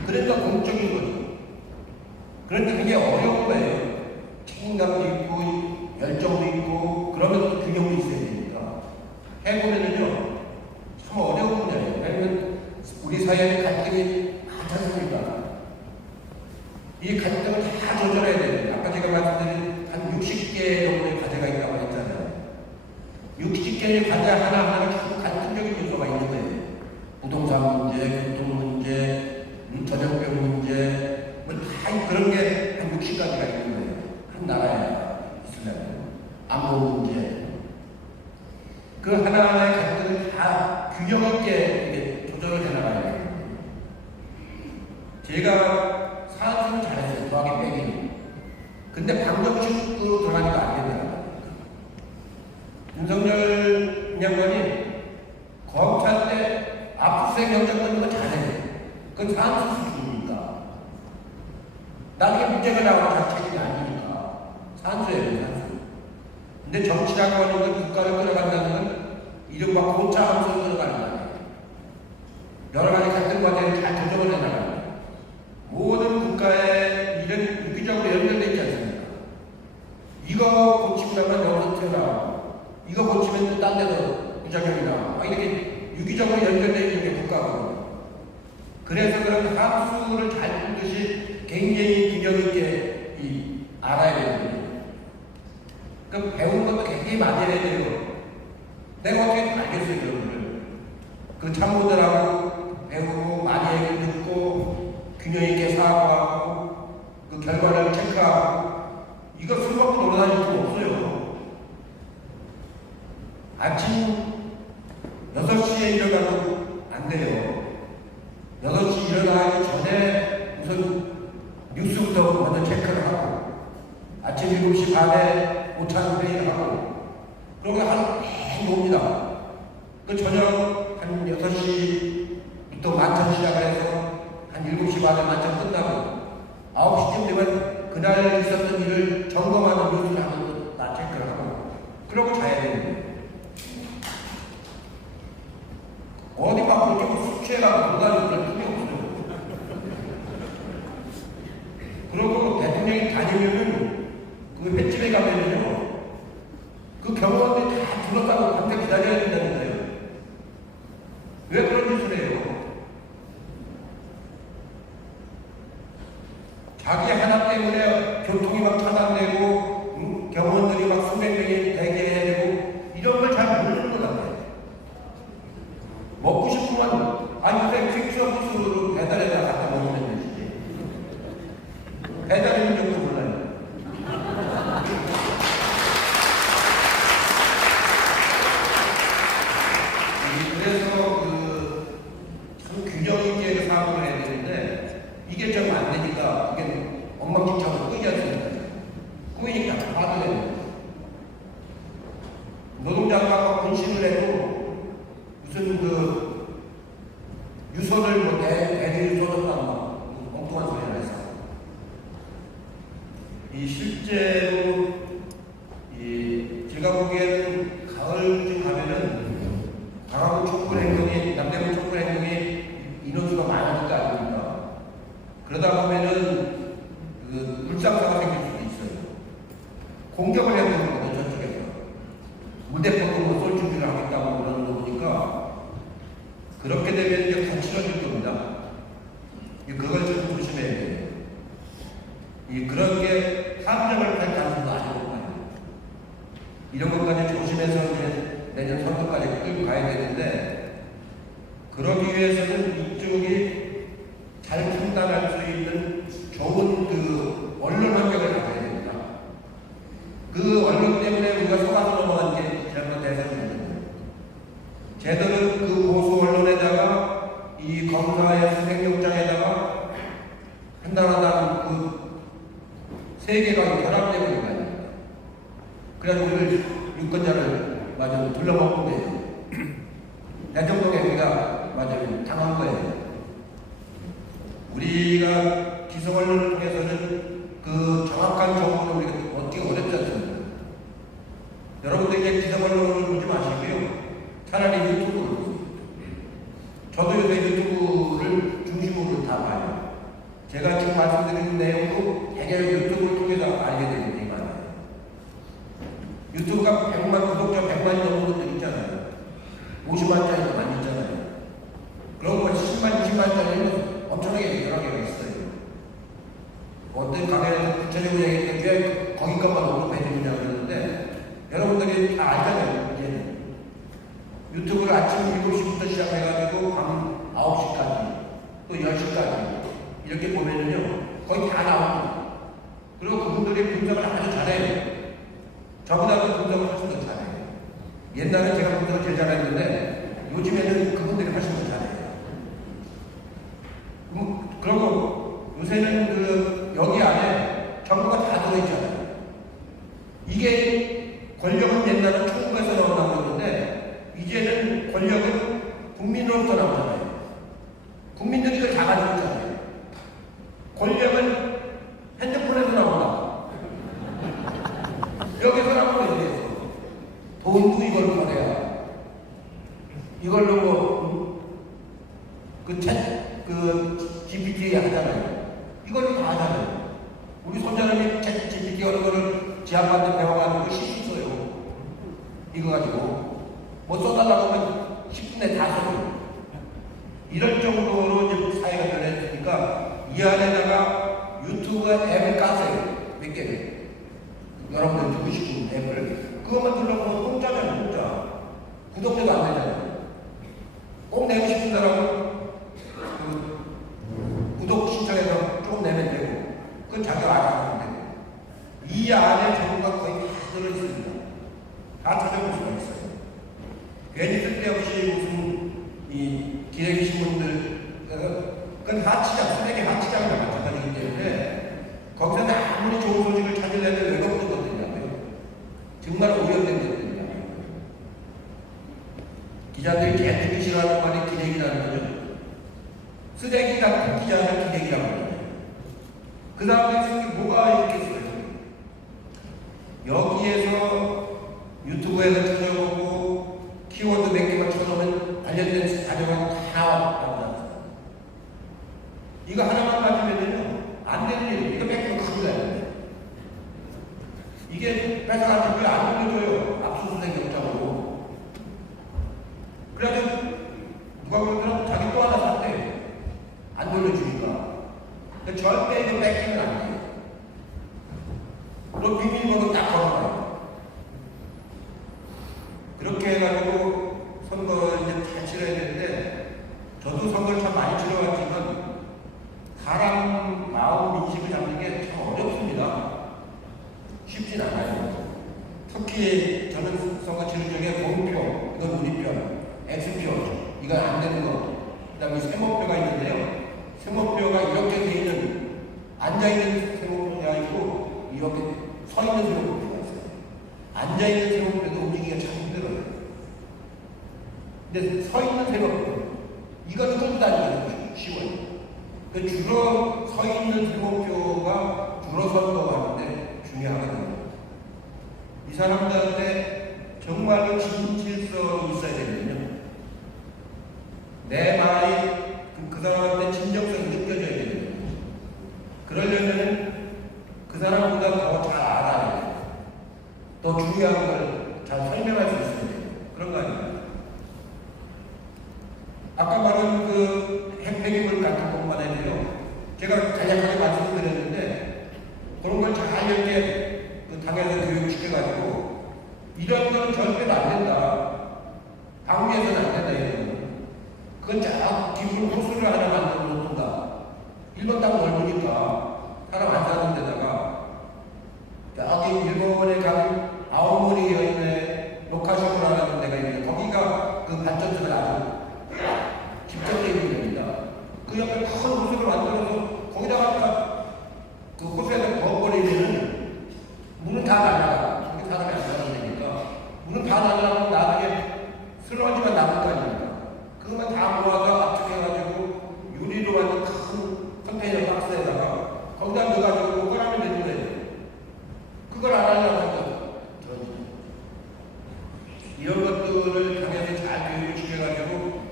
그래서 공적인 거죠. 그런데 그게 어려운 거예요. 책임감도 있고, 열정도 있고, 그러면 또 균형도 있어야 되니까. 해보면은요, 참 어려운 분야예요. 왜냐면 우리 사회에 갈등이 많지 않습니까? 이 갈등을 다 조절해야 돼요. 아까 제가 말씀드린 한 60개 정도의 과제가 있다고 했잖아요. 60개의 과제 하나하나는 계속 갈등적인 요소가 있는 거예요. 부동산 문제, 교통 문제, 전염병 문제, 뭐 다 그런 게 한 60가지가 있는 거예요. 한 나라에 있으려면. 안보 문제. 그 하나하나의 갈등을 다 균형 있게 조절을 해나가야 돼요. 제가 사안수는 잘했어요. 더하기 빼기. 근데 방정식으로 들어가니까 안 되더라고요. 윤석열 양반이 검찰 때 압수수색 영장 받는 거 잘해요. 그건 사안수 수준이니까. 나중에 문제가 나오면 자 책임이 아니니까. 사안수예요, 사안수. 근데 정치라고 하는 건 국가를 끌어간다는 건 이른바 공차함수로 끌어가는 거 아니에요. 여러 가지 갈등 과제를 잘 조정을 해나가는 거예요. 모든 국가의 일은 유기적으로 연결되어 있지 않습니까? 이거 고치고 나면 여기서 튀어나오고, 이거 고치면 또 딴 데서 부작용이 나오고, 이렇게 유기적으로 연결되어 있는 게 국가거든요. 그래서 그런 함수를 잘 풀듯이 굉장히 균형 있게 알아야 되거든요. 그 배운 것도 굉장히 많이 해야 돼요. 내가 어떻게 알겠어요, 그런 거를. 그 참모들하고 배우고, 많이 얘기를 듣고, 균형 있게 사고하고, 그 결과를 체크하고, 이거 술 먹고 놀아다닐 필요 없어요. 아침 6시에 일어나도 안 돼요. 6시 일어나기 전에 우선 뉴스부터 먼저 체크를 하고, 아침 7시 반에 오찬 회의를 하고, 그러고 하루 쭉 놉니다. 그 저녁 한 6시부터 만찬 시작을 해서 한 7시 반에 만찬 끝나고 9시쯤 되면 그날 있었던 일을 점검하는 뉴스를 하면 다 체크를 하고, 그러고 자야 되는데 어디 막 그렇게 술 취해가지고 놀다니는 그럴 필요 없어요. 그러고 대통령이 다니면은 그 횟집에 가면은요, 그 경호원들이 다 둘러싸고 밤새 기다려야 된다는 거예요. 왜 그런 짓을 해요? 자기 하나 때문에 교통이 막 차단되고, 경호원들이 막 수백 명이 대기해야 되고, 이런 걸 잘 모르는 것 같아요. 노동자가 분신을 해도 무슨 유서를 대리 유서줬다는 엉뚱한 소리를 해서 실제로 제가 보기에는 가을쯤 가면은 강화도 촛불 행동이, 남대문 촛불 행동이 인원수가 많으니까 아닙니까? 그러다 보면은 불상사가 생길 수도 있어요. 공격을 해야 되는 거거든요, 저쪽에서. 무대포로 쏠 준비를 하겠다고 그러는 거 보니까 그렇게 되면 이제 거칠어질 겁니다. 그걸 좀 조심해야 돼요. 그런 게 함정을 할 가능성도 아주 높아요. 이런 것까지 조심해서 이제 내년 선거까지 끌고 가야 되는데, 그러기 위해서는 이쪽이 잘 판단할 수 있는 좋은 언론 환경을 가져야 됩니다. 그 언론 때문에 우리가 속아서 넘어간 게 지난번 대선이었는데, 쟤들은 그 보수 언론에다가 이 검사의 수색영장에다가 한달하다 세계가 결합되는 거 아닙니까? 그래서 우리를 유권자를 맞아 둘러먹는 거예요. 대통령에 우리가 맞아 당한 거예요. 우리가 기성 언론을 통해서는 그 정확한 정보를 우리가 얻기 어렵지 않습니까? 여러분들 이제 기성 언론을 보지 마시고요. 차라리 유튜브를 보세요. 저도 요새 유튜브를 중심으로 다 봐요. 제가 지금 말씀드리는 내용도 대개 유튜브를 통해서 알게 되는 게 많아요. 유튜브가 100만 구독자 100만이 넘는 분들 있잖아요. 50만짜리도 많이 있잖아요. 그런 거 10만, 20만짜리는 엄청나게 여러 개가 있어요. 어떤 강연에서 구체적으로 얘기했는데 왜 거기까지만 언급해 주느냐 그러는데, 여러분들이 다 알잖아요. 이제는 유튜브를 아침 7시부터 시작해가지고 밤 9시까지 또 10시까지 이렇게 보면은요, 거의 다 나옵니다. 그리고 그분들이 분석을 아주 잘해요. 저보다도 분석을 훨씬 더 잘해요. 옛날에 제가 분석을 제일 잘했는데, 요즘에는 그분들이 훨씬 더 잘해요. 그리고 요새는 여기 안에 정부가 다 들어있잖아요. 이게 권력은 옛날에 총국에서 나온다고 그러는데, 이제는 권력은 국민으로부터 나오잖아요. 국민들이 이걸 다 가지고 있잖아요. 권력은 핸드폰에서 나온다. 여기서 나오는 거예요. 돈도 이걸 거래야. 이걸로 GPT 하잖아요. 이걸로 다 하잖아요. 우리 손자님이 GPT 하는 거를 지한반도 배워가지고 실수 써요. 이거 가지고. 뭐 써달라고 하면 10분에 다 써요. 이럴 정도로 이제 사회가 변했으니까, 이 안에다가 유튜브 앱을 까세요. 몇 개. 여러분들 듣고 싶은 앱을. 그것만 눌러보면 공짜잖아요, 공짜. 구독료도 안 되잖아요. 꼭 내고 싶은 사람은 구독 신청해서 조금 내면 되고, 그건 자기가 알아서 하면 되고. 이 안에 정보가 거의 다 들어있습니다. 다 찾아볼 수가 있어요. 괜히 쓸데없이 무슨 기레기 신문들, 그건 하치장, 쓰레기 하치장이랑 마찬가지이기 때문에, 거기서 아무리 좋은 소식을 찾으려면 왜 그런 것들이냐고요. 정말 오염된 것들이냐고요. 기자들이 개특히 싫어하는 말이 기레기라는 거죠. 쓰레기 같은 기자는 기레기라고 하잖아요. 그 다음에 뭐가 있겠어요? 여기에서 유튜브에서 찾아보고 키워드 몇 개만 쳐놓으면 관련된 자료가 다 나옵니다. 이거 하나만 가지면요, 안 되는 일, 이거 뺏기면 큰일 나요. 이게 뺏어가지고 왜 안 돌려줘요? 압수수색 영장으로. 그래가지고 누가 그러더라도 자기 또 하나 샀대. 안 돌려주니까. 절대 이거 뺏기면 안 돼요. 그럼 비밀번호 딱 걸어놔요. 그렇게 해가지고 선거 이제 잘 치러야 되는데, 저도 선거를 참 많이 치러왔지만 사람 마음 인식을 잡는 게 참 어렵습니다. 쉽진 않아요. 특히 저는 선거 치를 적에 공표, 이건 우리 편, X표, 이건 안 되는 거. 그 다음에 세모표가 있는데요. 세모표가 이렇게 돼 있는, 앉아있는 세모표가 있고, 이렇게 서 있는 세모표가 있어요. 앉아있는 세모표도 움직이기가 참 힘들어요. 근데 서 있는 세력표 이거는 끌고 다니기는 쉬워요. 그 주로 서 있는 세력표가 주로 선거하는데 중요하거든요. 이 사람들한테 정말로 진실성이 있어야 되거든요. 내 말이 그 사람한테 진정성이 느껴져야 되거든요. 그러려면 그 사람보다 더 잘 알아야 돼요. 더 중요한 걸 잘 설명할 수 있어야 돼요. 그런 거 아닙니까? 아까 말한 그 핵폐기물 같은 것만 해도요, 제가 간략하게 말씀드렸는데, 그런 걸 잘 이렇게 그 당에서 교육시켜가지고, 이런 건 절대로 안 된다. 방위해서는 안 된다, 이런 거. 그건 쫙 기분 호수를 하나 만들어 놓는다. 일본 땅 넓으니까 사람 안 사는 데다가, 여기 일본에 간 아오모리에 있는 로카시오라는 데가 있는데, 거기가 그 발전소가 아주 집중되어 있는 겁니다. 그 옆에 큰 호수를 만들어서 거기다가 그 호수에다 버버리면은 물은 다 날아가. 거기 사람이 안 사는 데니까 물은 다 날아가면 나중에 슬러지만 남을 거 아닙니까? 그것만 다 모아서 압축해가지고 유리로 만든 큰 컨테이너 박스에다가 거기다 넣어가지고 보관하면 되는 거예요. 그걸 안 하려고 하죠. 이런 것들을 당연히 잘 교육을 시켜가지고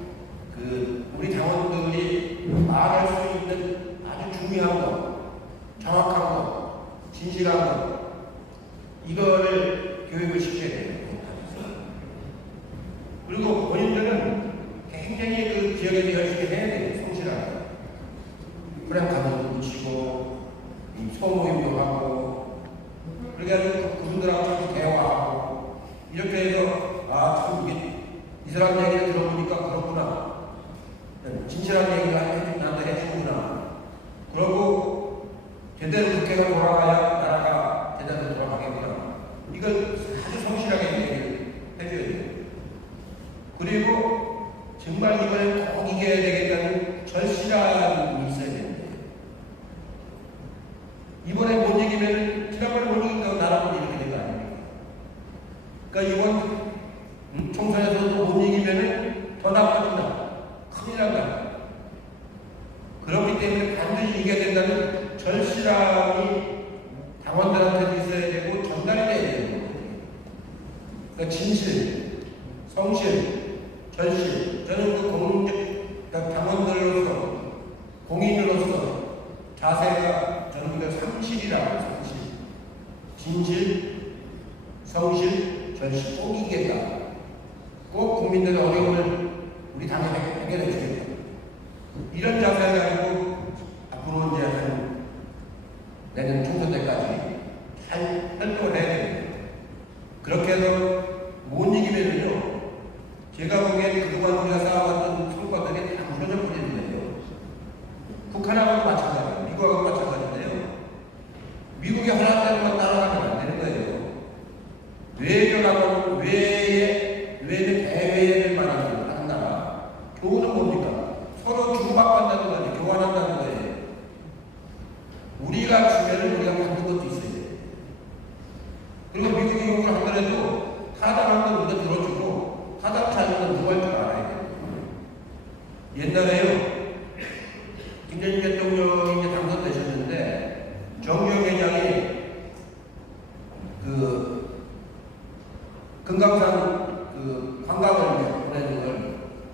우리 당원들이 말할 수 있는 아주 중요한 거, 정확한 거, 진실한 거, 이거를 교육을 시켜야 돼요. 그리고 본인들은 굉장히 그 지역에서 열심히 해야 돼요. 성실하게. 그냥 가만히 붙이고, 소모임도 하고, 그렇게 해서 그분들하고 참 대화하고, 이렇게 해서, 참 이 사람 얘기를 들어보니까 그렇구나. 진실한 얘기를 나한테 해주구나. 그러고 제대로 국회가 돌아가야 나라가 제대로 돌아가겠구나. 이걸 아주 성실하게 얘기를 해줘야 돼요. 그리고 정말 이번에 꼭 이겨야 되겠다는 절실함이 있어야 됩니다. 이번에 못 이기면 지난번에 못 이긴다고 나라 못 이기게 된 거 아닙니까? 그러니까 이번 총선에서도 못 이기면 더 나빠진다. 큰일 난다. 그렇기 때문에 반드시 이겨야 된다는 절실함이 당원들한테도 있어야 되고 전달이 돼야 되는 거예요. 그러니까 진실, 성실, 절실. 저는 그러니까 당원들로서, 공인으로서 자세가 저는 그 상실이라고 해요. 상실. 진실, 성실, 절실. 꼭 이기겠다. 꼭 국민들의 어려움을 우리 당에 해결해 주겠다. 이런 자세를 가지고 앞으로 이제 한 내년 총선 때까지 잘 활동을 해야 됩니다. 그렇게 해서 못 이기면요, 제가 보기엔 그동안 우리가 쌓아왔던 성과들이 다 무너져 버리는데요. 북한하고도 마찬가지예요. 미국하고도 마찬가지인데요. 미국이 허락되는 건 따라가면 안 되는 거예요. 외교라고 외는 대외를 말하는 나라. 교훈은 뭡니까? 서로 주고받는다는 거예요. 교환한다는 거예요. 우리가 주면은 우리가 받는 것도 있어야 돼요. 그리고 미국이 요구를 하더라도 타당한 건 우리가 들어주고 타당치 않은 건 누구 할 줄 알아야 돼요. 옛날에요, 김대중 대통령이 이제 당선되셨는데 정주영 회장이 금강산 관광을 보내는 걸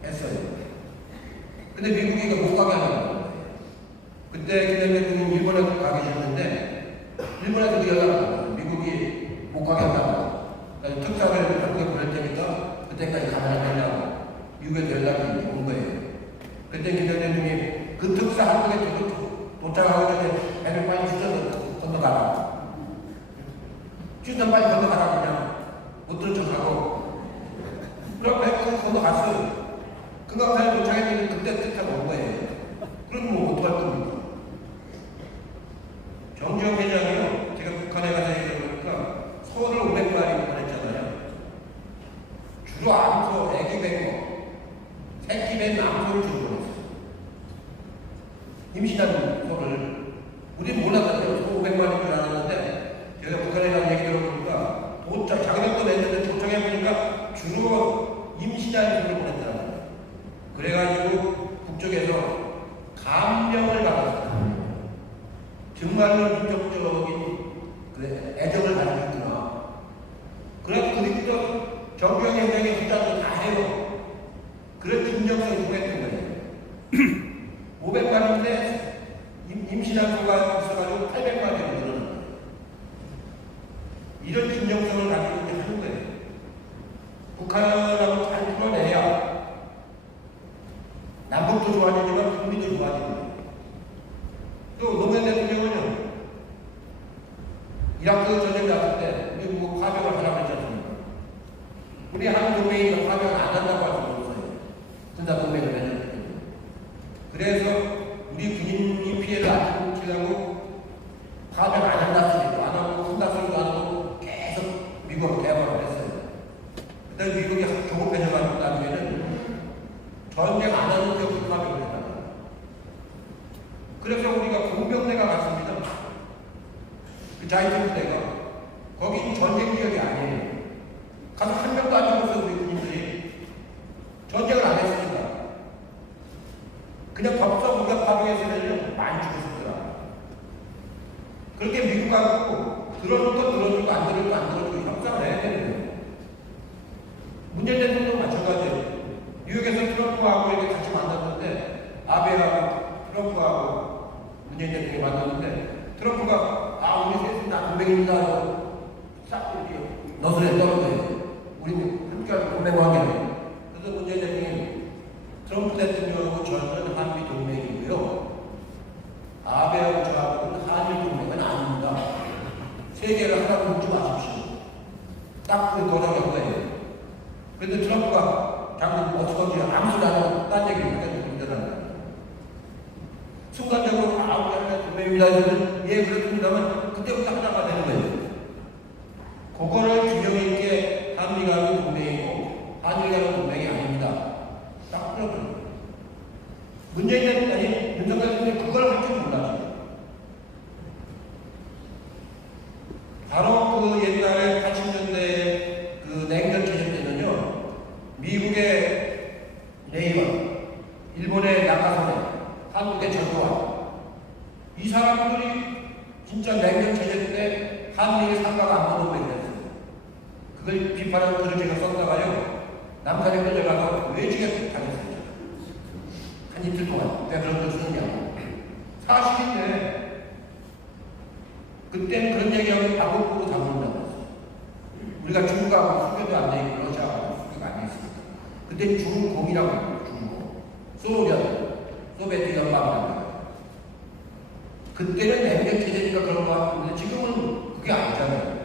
했어요. 근데 미국이 못 가게 하는 거예요. 그때 김대중 대통령이 일본에 가 계셨는데 일본에서 연락을 받았어요. 미국이 못 가게 한다고. 특사를 한국에 보낼 테니까 그때까지 가면 안 된다고 미국에서 연락이 온 거예요. 그때 김대중 대통령이 그 특사 한국에 도착하기 전에 배를 빨리 추천해서 건너가라. 추천 빨리 건너가라. 그냥 못 들은 척 하고. 그럼 배 건너갔어요. 금강산에 도착했는데 그때 특사가 온 거예요. 그럼 뭐 어떡할 겁니까? 정주영 회장이요, 제가 북한에 가서 얘기해보니까 소를 500마리 보냈잖아요. 주로 암소, 애기 뱅거, 새끼 뱅 암소를 주로 보냈어요. 임신한 소를. 우리는 몰랐거든요. 소 500마리인 줄 알았는데 제가 북한에 가서 얘기 들어보니까 자기들도 냈는데 도착해보니까 주로 임신한 소를 보냈더라고요. 그래가지고 북쪽에서 감명을 받았어요. 정말로 민족적인 그 애정을 가지고 있구나. 그래서 그리스도 정경행정의 숫자도 다 해요. 그런 진정성이 통했던 거예요. 500만인데 임신한 수가 있어가지고 800만이 늘어나는 거예요. 이런 진정성을 가지고 이제 하는 거예요. 북한하고 잘 풀어내야 남북도 좋아지지만 북미도 좋아지는 거예요. 또 노무현 대통령은요, 이라크 전쟁 났을 때 우리 뭐 파병을 하라고 했지 않습니까? 우리 한국 동맹이 파병을 안 한다고 할 수는 없어요. 진짜 동맹을 맺었기 때문에. 그래서 우리 군인이 피해를 안 끼치려고 파병 안 한다 소리도 안 하고 한다 소리도 안 하고 계속 미국하고 대화를 했어요. 그때 미국이 조급해져가지고 나중에는 전쟁 안 하는 게 파병을 했다. 그래서 우리가 공병대가 갔습니다. 그 자이트 부대가 거기 전쟁 지역이 아니에요. 가서 한 명도 안 죽었어요. 우리 군인들이 전쟁을 안 했습니다. 그냥 법석 우리가 파병했으면 많이 죽었더라. 그렇게 미국하고 들어주고 들어주고 안 들어주고 안 들어주고 협상을 해야 되는 거예요. 문재인 대통령도 마찬가지예요. 뉴욕에서 트럼프하고 이렇게 같이 만났는데 아베하고 트럼프하고 문재인 대통령이 만났는데 트럼프가 우리 셋은 다 동맹입니다. 싹 이렇게 너스레 떨어져요. 우리는 함께 동맹관계예요. 그래서 문재인 대통령이 트럼프 대통령하고 저는 한미 동맹이고요. 아베하고 저하고는 한일 동맹은 아닙니다. 세계를 하나로 묶지 마십시오. 딱 그 도전한 거예요. 그런데 트럼프가 당신 어쩌건지 아무 소리 안 하고 딴 얘기를 하는 거예요. 순간적으로 우리 한미 동맹입니다. 예, 그렇습니다만 그때부터 하나가 되는 거예요. 그거를 균형 있게 한미가 동맹이고 한일과 동맹이 아닙니다. 딱 그러더라고요. 문재인 대통령이 윤석열 대통령이 그걸 할 줄 몰랐어요. 바로 그 옛날에 80년대 그 냉전 체제 때는요, 미국의 네이버, 일본의 나카소네, 한국의 전두환, 이 사람들이 진짜 냉전 체제 때 한미일 상가가 안 보는 거예요. 그걸 비판하는 글을 제가 썼다가요, 남산에 끌려가서 외지게 다녔어요. 한 이틀 동안. 내가 그런 걸 쓰느냐고. 사실인데, 그때는 그런 얘기하면 방법으로 잡는다고 했어요. 우리가 중국하고 수교도 안 돼 있고, 러시아하고 수교가 안 돼 있습니다. 그때는 중공이라고 해요, 중공. 소련, 소비에트 연방이라고. 그때는 냉전 체제니까 그런 거 같은데, 지금은 그게 아니잖아요.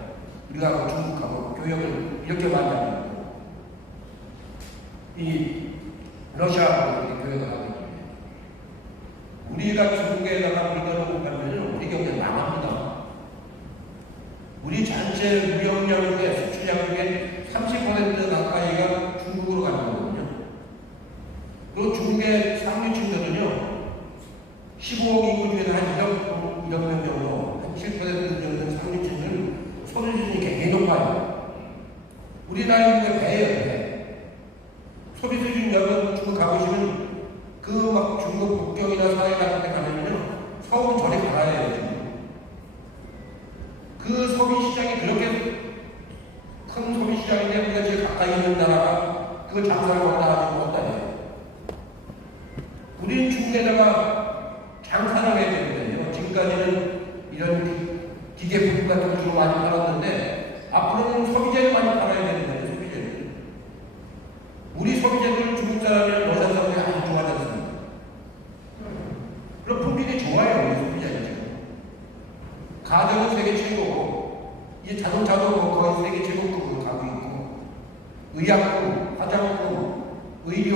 우리가 중국하고 교역을 이렇게 많이 하고 이 러시아하고 이렇게 교역을 하고 있는데 우리가 중국에다가 물건을 공급하면 우리 경제 망합니다. 우리 전체 무역량의 수출량의 30% 가까이가 중국으로 가는 거거든요. 그리고 중국의 상류층들은요 15억 인구 중에서 한 1억 명 정도, 한 7% 정도 상류층은 소득 수준이 굉장히 높아요. 우리나라의 배예요, 배. 소비 수준 여러분 중국 가보시면 그 막 중국 국경이나 사회 같은 데 가면요 서울은 저리 가야 해요, 지금. 그 소비 시장이 그렇게 큰 소비 시장인데 우리가 제일 가까이 있는 나라가 그걸 장사를 못다 하지 못하네요. 우리는 중국에다가 장사를 해야 되거든요. 지금까지는 이런 기계 부품 같은 걸 주로 많이 팔았는데 앞으로는 소비재를 많이 팔아야 되는 거예요. 소비재를. 우리 소비재들은 중국 사람이랑 러시아 사람들이 아주 좋아하지 않습니까? 그럼 품질이 좋아요. 우리 소비재는. 가전은 세계 최고고 이제 자동차도 뭐 거의 세계 최고급으로 가고 있고 의약품, 화장품, 의료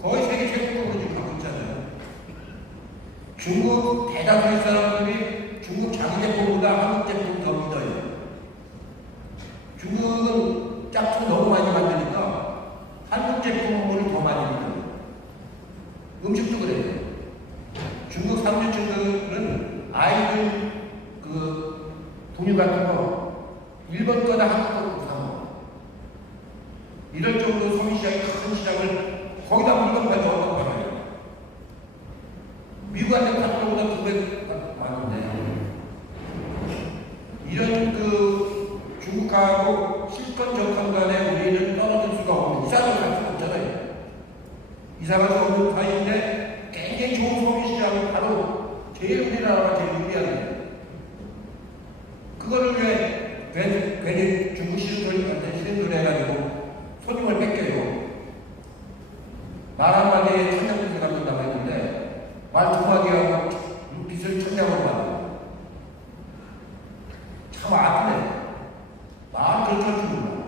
거의 세계 최고급으로 지금 가고 있잖아요. 중국 대다수의 사람들이 중국 자기 제품보다 한국 제품 더 믿어요. 중국은 짝퉁 너무 많이 만드니까 한국 제품을 더 많이 믿어요. 음식도 그래요. 중국 상류층들은 아이들 그 분유 같은 거 일본 거나 한국 거로 사 먹어요. 이럴 정도로 소비시장이 큰 시장을 거기다 물건 가져왔단 말이에요. 미국한테 파는 것보다 200 많은데 이런 그 중국하고 실컷 적한 간에 우리는 떨어질 수가 없는 이상을 할 수가 없잖아요. 이상할 수 없는 사이인데 굉장히 좋은 소비 시장이 바로 제일 우리나라가 제일 유리한데 그거를 왜 괜히 중국 시즌돌이한테 시즌돌이 해가지고 손님을 뺏겨요. 말 한마디에 천냥빚을 갚는다고 했는데 말 두마디하고 빚을 천냥으로 받아요. 참 아프네. 말 그렇게 할 줄 몰라.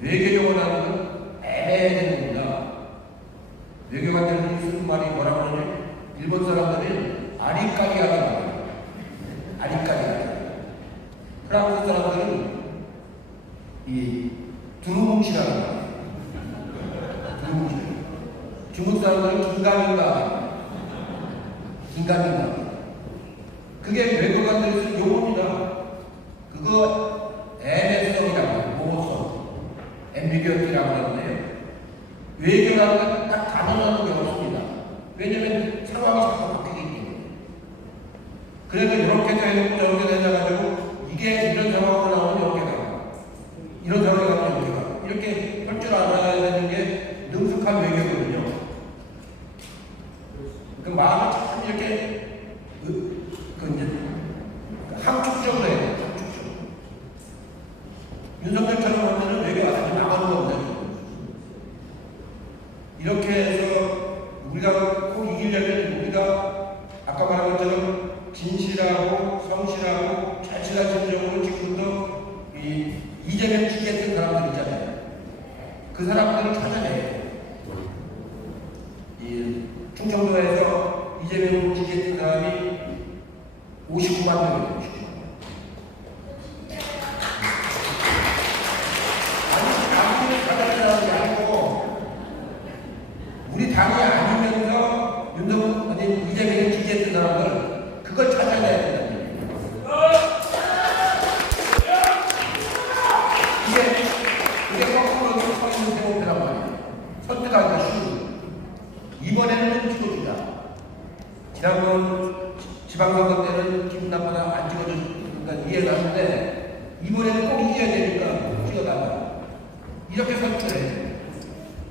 외교적으로 하는 건 애매해지는 겁니다. 외교관들이 쓰는 말이 뭐라 그러지? 일본 사람들은 아리까리하다 말이에요. 아리까리하다. 프랑스 사람들은 이 두루뭉실하다 말이에요. 두루뭉실. 중국 사람들은 긴가민가. 긴가민가. 그게 외교관들이 쓰는 용어입니다. 그거 애매성이라고 모호성, 앰비규어티라고 하는데요. 외교라는 건 딱 단언하는 게 없습니다. 왜냐면 상황이 자꾸 바뀌기 때문에. 그래서 이렇게 되고 저렇게 되져가지고 이게 이런 상황으로 나오면 이렇게 가고 이런 상황이 나오면 이렇게 가고 이렇게 할 줄 알아야 되는 게 능숙한 외교거든요. 그 마음을 참 이렇게 함축적으로 해야 돼요. 함축적으로. 윤석열처럼 하면은 외교가 아주 나가는 겁니다. 이렇게 해서 우리가 꼭 이기려면 우리가 아까 말한 것처럼 진실하고 성실하고 절실한 심정으로 지금부터 이재명 지지했던 사람들 있잖아요. 그 사람들을 찾아내야 돼요. 이 충청도에서 이재명 지지했던 사람이 59만 명이에요. 우리 당이 아니면서 이재명을 지지했던 사람들 그걸 찾아내야 된다는 얘기예요. 이게 거꾸로 서 있는 대목이란 말이에요. 선택하기가 쉬운. 이번에는 찍어주자. 지난번 지방선거 때는 기분 나쁘다 안 찍어주니까 이해가 하는데 이번에는 꼭 이겨야 되니까 찍어달라. 이렇게 선택해.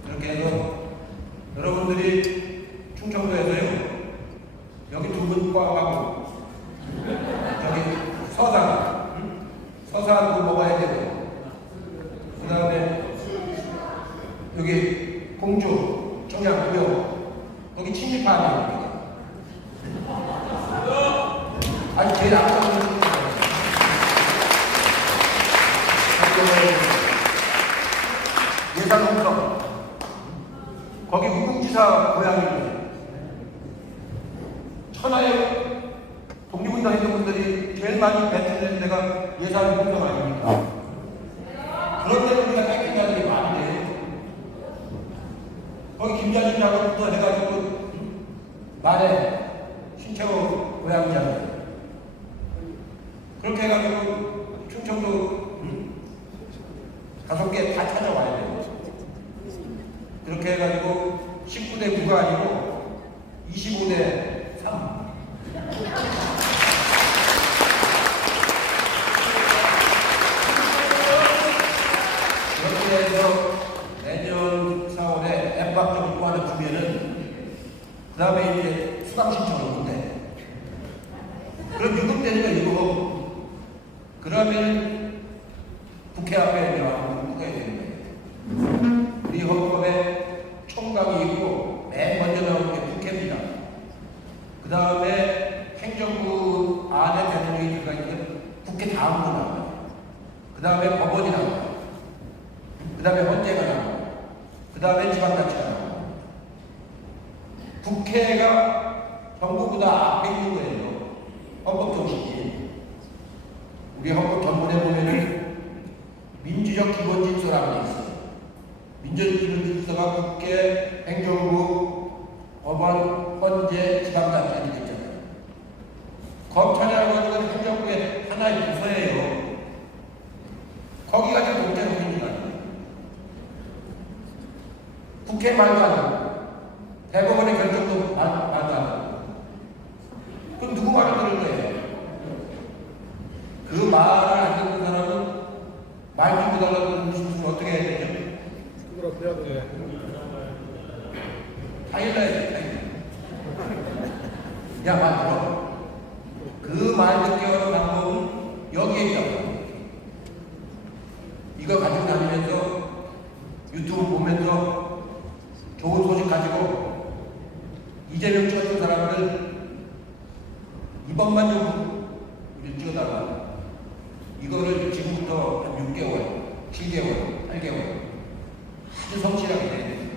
그렇게 해서 여러분들이 충청도에서요, 여기 두 분 포함하고, 저기 서산도 먹어야 되고, 그 다음에 여기 공주, 청양, 구명, 거기 침입하는 겁니다. 아니, 제일 앞서는 예산 홍성. 거기 우국지사 고향이에요. 천하의 독립운동 했던 분들이 제일 많이 배출되는 데가 예산 홍성 아닙니까? 그런 데는 우리가 뺏긴다는 게 말이 돼요. 거기 김자진 작업부터 해가지고 말에 신채호 고향이잖아요. 그렇게 해가지고 충청도 5개 다 찾아와야 돼요. 그렇게 해가지고 19대 9가 아니고 25대 3. 그렇게 해서 내년 4월에 엠박적으로 또 하나 주면은 그 다음에 이제 수강 신청을 오는데 그럼 유급되니까 이거 그러면 국회 앞에 이제 와서 국회에 되는 거예요. 우리 헌법에 총각이 있고 맨 먼저 나오는 게 국회입니다. 그 다음에 행정부 안에 대통령이 들어가 있는데 국회 다음으로 나와요. 그 다음에 법원이 나와요. 그 다음에 헌재가 나와요. 그 다음에 지방자치가 나와요. 국회가 정부보다 앞에 있는 거예요. 헌법 정신이. 우리 헌법 전문에 보면은 민주적 기본 질서라는 게 있어요. 민주적 기본 질서가 국회, 행정부, 법원, 헌재, 지방자치 이렇게 있잖아요. 검찰이라고 하는 건 행정부의 하나의 부서예요. 거기가 지금 문제가 있는 거 아니에요. 국회 말도 안 하고 대법원의 결정도 말도 안 하고 그럼 누구 말을 들을 거예요? 그 말을 안 듣는 사람은 말 좀 해달라고 무슨 어떻게 해야 되죠? 타일러야지 타일러. 야 말 들어. 그 말 듣게 하는 방법은 여기에 있다고. 이거 가지고 다니면서 유튜브 보면서 좋은 소식 가지고 이재명 찍었던 사람들 이번만 좀 찍어달라. 이거를 지금부터 한 6개월, 7개월, 8개월 아주 성실하게 해야 돼.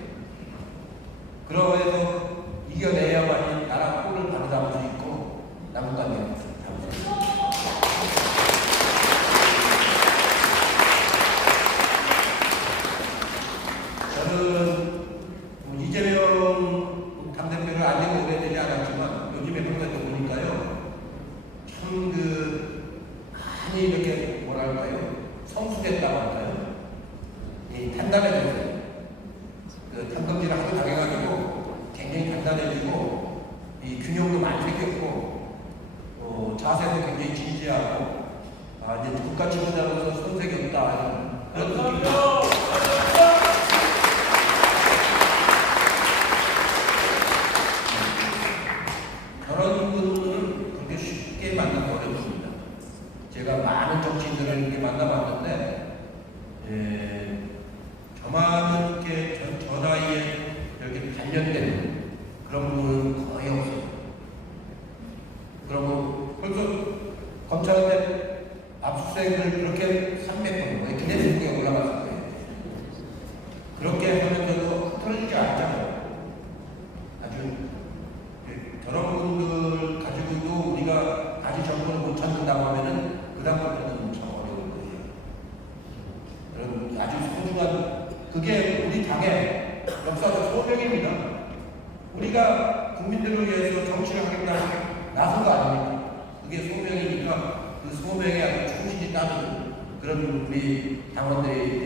그러해서 이겨내야만이 나라 꼴을 바로잡을 수 있고 남북관계를 잡을 수 있고. 저는 이재명 당대표를 아직 오래되지 않았지만 요즘에 평소에 보니까요 참 많이 이렇게 뭐랄까요 성숙했다고 할까요? 이 단단해졌어요. 그 탐검질을 하도 당해가지고 굉장히 단단해지고 이 균형도 많이 생겼고 자세도 굉장히 진지하고 이제 국가 지도자로서 손색이 없다 그런 느낌이 그런 분들은 그렇게 쉽게 만나기 어렵습니다. 제가 많은 정치인들을 이렇게 만나봤는데 저만 이렇게 저 나이에 이렇게 단련된 그런 분은 거의 없어요. 그러고 벌써 검찰한테 압수수색을 그렇게 300번, 기내수석에 올라갔을 거예요. 그렇게 하면서도 틀어지지 않잖아요. 아주 저런 분들 가지고도 우리가 다시 정권을 못 찾는다고 하면은 그다음부터는 참 어려울 거예요. 여러분 아주 소중한 그게 우리 당의 역사적 소명입니다. 우리가 국민들을 위해서 정치를 하겠다 나선 거 아닙니까? 그게 소명이니까 그 소명에 아주 충실히 따르는 그런 우리 당원들이